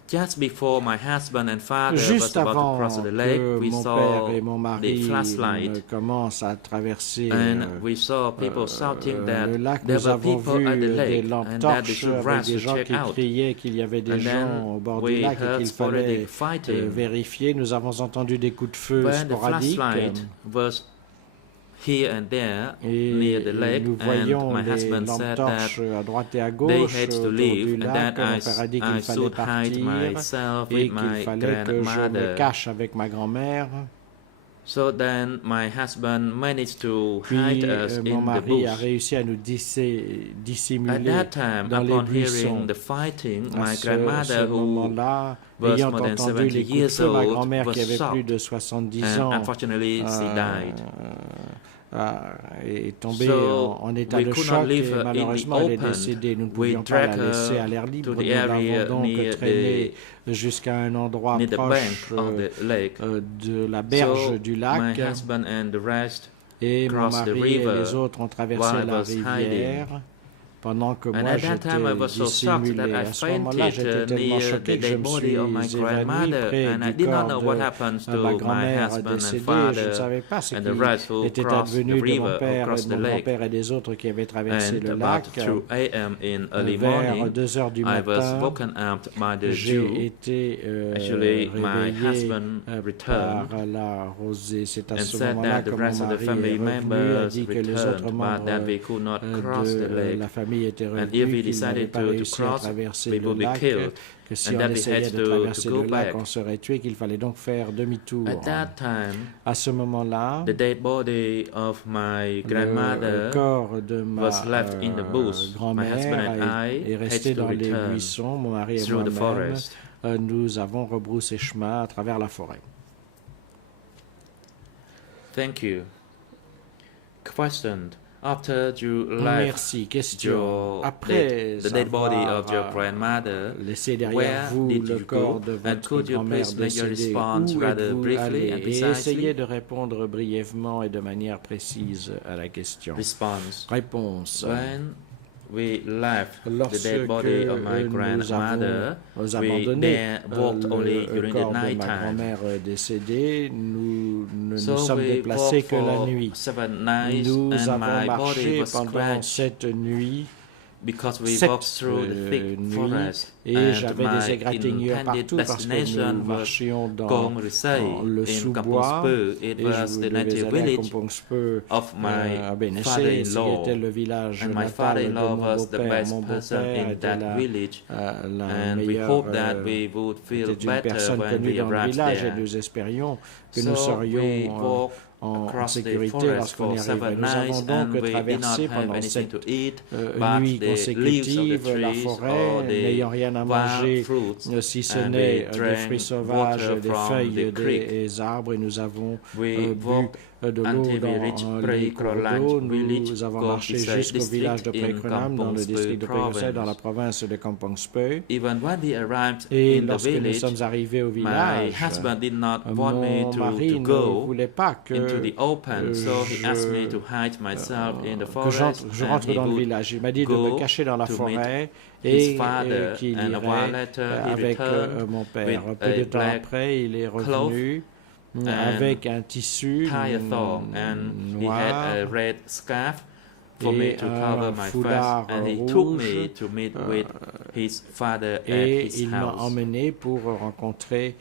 Just before my husband and father Juste was about avant to cross the lake, we mon saw père et mon mari the flashlight, commencent à traverser and we saw people shouting that le lac. there Nous were avons people vu at the des lake lampes and that they torches should avec rush des to gens check qui out. criaient qu'il y avait des And gens au bord we du lac et heard qu'il sporadic fallait fighting. Vérifier. Nous avons entendu des coups de feu When the sporadiques. flashlight was here and there Et near the lake, nous and voyons my des husband lampes said torches that à droite et à they gauche had to autour leave, du and lac. that Mon père a dit I qu'il fallait should hide partir myself et with qu'il my fallait que je me grandmother. cache avec ma grand-mère. So then my husband managed to Puis hide us mon in the mari a bush. réussi à nous At dissimuler that time, dans les upon buissons. hearing the fighting, À my ce grandmother, who moment-là, was ayant more than entendu 70 les coups de years feu, ma old, grand-mère was qui avait plus shocked, de 70 and ans unfortunately she died. Est tombée So en état we de could choc not leave et her in malheureusement the elle est open. décédée. Nous ne We pouvions pas la dragged laisser à her l'air libre. to the Nous area l'avons donc near traînée jusqu'à un endroit near the proche bank of the lake. de la berge So du my lac. husband and the rest Et mon crossed the mari et river les autres ont traversé while I la was rivière pendant que And moi at that time I was so shocked dissimulé. that I À ce moment-là, j'étais fainted tellement near choqué the que je dead me body of my suis évanoui grandmother, près and I du did not corps know what de happens ma to my grand-mère husband and décédée. Je ne father savais pas ce and the rest who qui était crossed advenu the de mon river, who père, crossed de the mon lake. grand-père et des autres qui avaient traversé And le about lac. 2 a.m. in early Vers morning, 2 heures du I was matin, woken up by the j'ai dew. été Actually, my réveillé husband returned par la rosée. C'est à and ce said moment-là that que the mon rest of the mari est family revenu, a members dit que les autres returned, but that membres we could not cross the de lake. la famille étaient And if revenus, we qu'ils n'avaient decided pas to réussi à cross, traverser we le would be lac, killed. que si And on that we essayait had de to traverser go le lac, back. on serait tué, qu'il fallait donc faire demi-tour. At that time, À ce moment-là, the dead body of my le grandmother corps de ma was left in the bush. My husband and grand-mère I est resté had to dans les return buissons. Mon mari et through the moi-même, forest. nous avons rebroussé chemin à travers la forêt. Thank you. Question. After you left Merci. Question. your Après the dead body avoir, of your grandmother, laissé derrière where vous did le you corps go? de And votre could you grand-mère please make your décédée, response où rather êtes-vous briefly allé? and Et precisely? essayez de répondre brièvement et de manière précise à la question. Response. Réponse. When we left the dead body of my grandmother, we abandonné walked only le during the corps de night ma time. grand-mère décédée, nous ne nous So sommes we déplacés walked que la for nuit. 7 nights Nous and avons my body marché was pendant scratched cette nuit, because we 7 walked through the thick nuits, forest, et and j'avais des my égratignures intended partout parce que destination nous was marchions dans Kong Risei le in sous-bois, Kampong Speu. It et was je the devais native aller à village Kampong Speu of my à Bénessé, qui father-in-law, était le village and my natal de father-in-law mon was the beau-père. best Mon person beau-père in était that village, la and we meilleure, hoped that we would feel était une better personne when connue we dans le arrived village, et there. nous espérions que nous So we serions walked en across the sécurité forest lorsqu'on for y 7 arriverait. Nous avons nights, donc and we did not traversé have pendant anything 7 to eat but nuits the leaves of the consécutives la trees or forêt, n'ayant the rien à wild manger, fruits, si ce and n'est we des drank fruits sauvages, water des from feuilles the creek. des arbres, et nous avons We bu walked de l'eau until we reached dans les cours Prey d'eau. Krolang village, Nous avons Kong marché Pisai jusqu'au village de district in Prey-Kronam, dans Kampong le Speu district de Prey-Kronam, dans la province. province de Kampong Speu. Even when we arrived Et in the lorsque nous village, sommes arrivés au my village, husband did not want me mon to mari ne go voulait pas que into the open, so he asked me to hide myself in the forest, je and rentre he dans le would village. Il m'a dit de go me cacher dans la to forêt his et father, qu'il and a while irait later he avec returned mon père. with Peu de a temps black après, il est revenu avec un tissu tie a thong, and he had a noir red scarf for me et to un cover my face, foulard and he took rouge, me to meet with his father at et his il m'a house. emmené pour rencontrer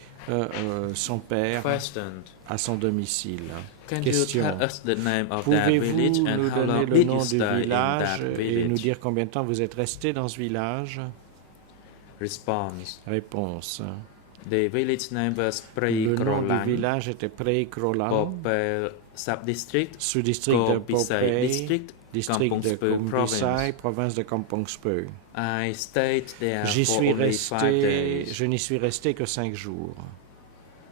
son père Question: à son domicile. Can you Question: tell us the name of that pouvez-vous village and nous how long donner le did nom you du stay in village that et nous village? dire combien de temps vous êtes resté dans ce village? Response: Réponse: the village name was Prey le nom du Krolang, village était Prey-Krolang, Popel sub-district, sous-district de Ko Pisai Popey, district, district Kampong de Speu Kumpisai, province. province de Kampong Speu. I stayed there J'y for suis only 5 resté, days. je n'y suis resté que 5 jours.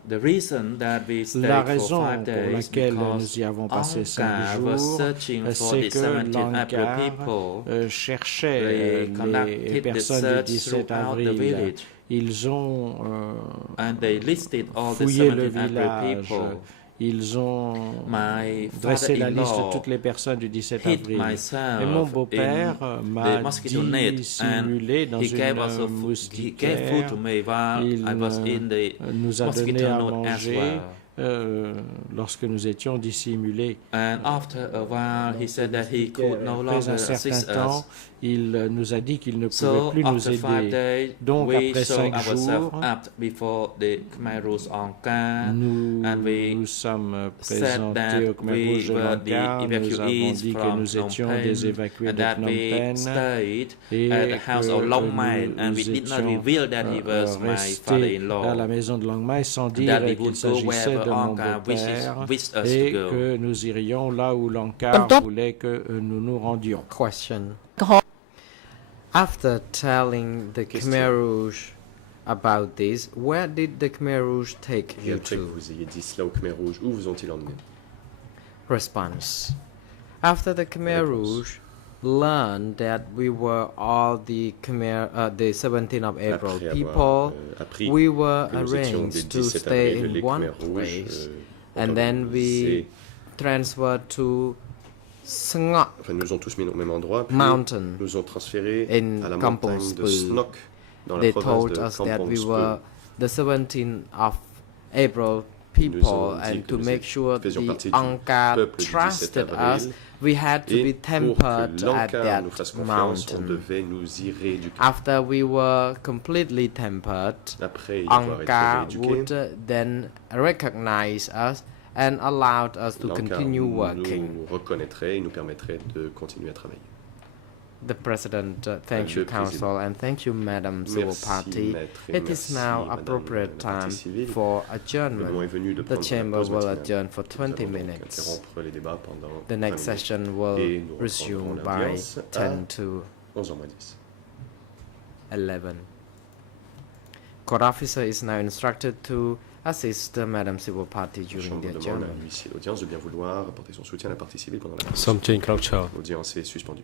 The reason that we La stayed for raison 5 pour days laquelle because nous y avons passé 5 Angkar was jours, searching for c'est the que 17th April l'Angkar people. cherchait They les conducted the personnes du search 17 throughout the avril. village, Ils ont and they listed all the fouillé le 17th April village. people. Ils ont My dressé la liste de father-in-law toutes les personnes du 17 hid avril. Et mon myself beau-père in m'a the mosquito net, dissimulé dans he gave us une he gave food moustiquaire. to me while Il I was in the nous a donné mosquito à net as manger well. lorsque nous étions dissimulés. And after a while, he said that he could no Après longer un certain assist temps, us. il nous a dit qu'il ne pouvait So plus nous after 5 aider. days, Donc we après show 5 ourselves jours, up before the Khmer Rouge Angkar, nous and we nous sommes said présentés that au Khmer we Rouge de were the Langkar. Nous avons evacuees dit que from nous Phnom étions Penh, des évacués and de that Phnom we Penh stayed et at the house of que Long Mai, and we nous did not étions reveal that he was my restés à father-in-law, la maison de Long Mai sans and dire that we qu'il would go s'agissait wherever de mon Angkar beau-père wished us et to go. que nous irions là où Langkar voulait que nous nous rendions. Question: after telling the Khmer Rouge about this, where did the Khmer Rouge take Et you après que to? vous ayez dit cela au Khmer Rouge, où vous ont-ils emmené? Response: after the Khmer Rouge learned that we were all the the 17th of April Après people, appris we were que nous étions des arranged to 17 stay avril, in les one Khmer Rouges place, ont and then we organisé, transferred to Snok enfin, nous ont tous mis au même endroit, puis Mountain. nous ont transférés in à la Kampong montagne de Speu. Snok, dans la They province told de us that Kampong we Speu. were the 17th of April Ils nous ont people, dit and que to nous make sure faisions the partie du Angkar peuple du 17 trusted avril. us, we had to Et be pour tempered que at l'Angkar nous that fasse confiance, on mountain. devait nous y rééduquer. After we were completely tempered, Après y avoir été Angkar rééduqués, would then recognize us and allowed us to l'Angkar continue nous working. reconnaîtrait et nous permettrait de continuer à travailler. The President thanks you, Le Président. Council, and thank you, Madam Civil Merci, Party. Maître, et It is merci, now Madame appropriate la partie time civile. for Le moment adjournment. est venu de The prendre la chamber pause will matinale. adjourn for Nous 20 allons donc minutes. interrompre les débats pendant The 20 next minutes. session Et will nous resume reprendrons by l'audience à 10 to 11h10. 11. Court officer is now instructed to assist the Madam Civil Party La during Chambre the demande à adjournment. l'huissier d'audience de bien vouloir apporter son soutien à la partie civile pendant la pause. Something culture. L'audience est suspendue.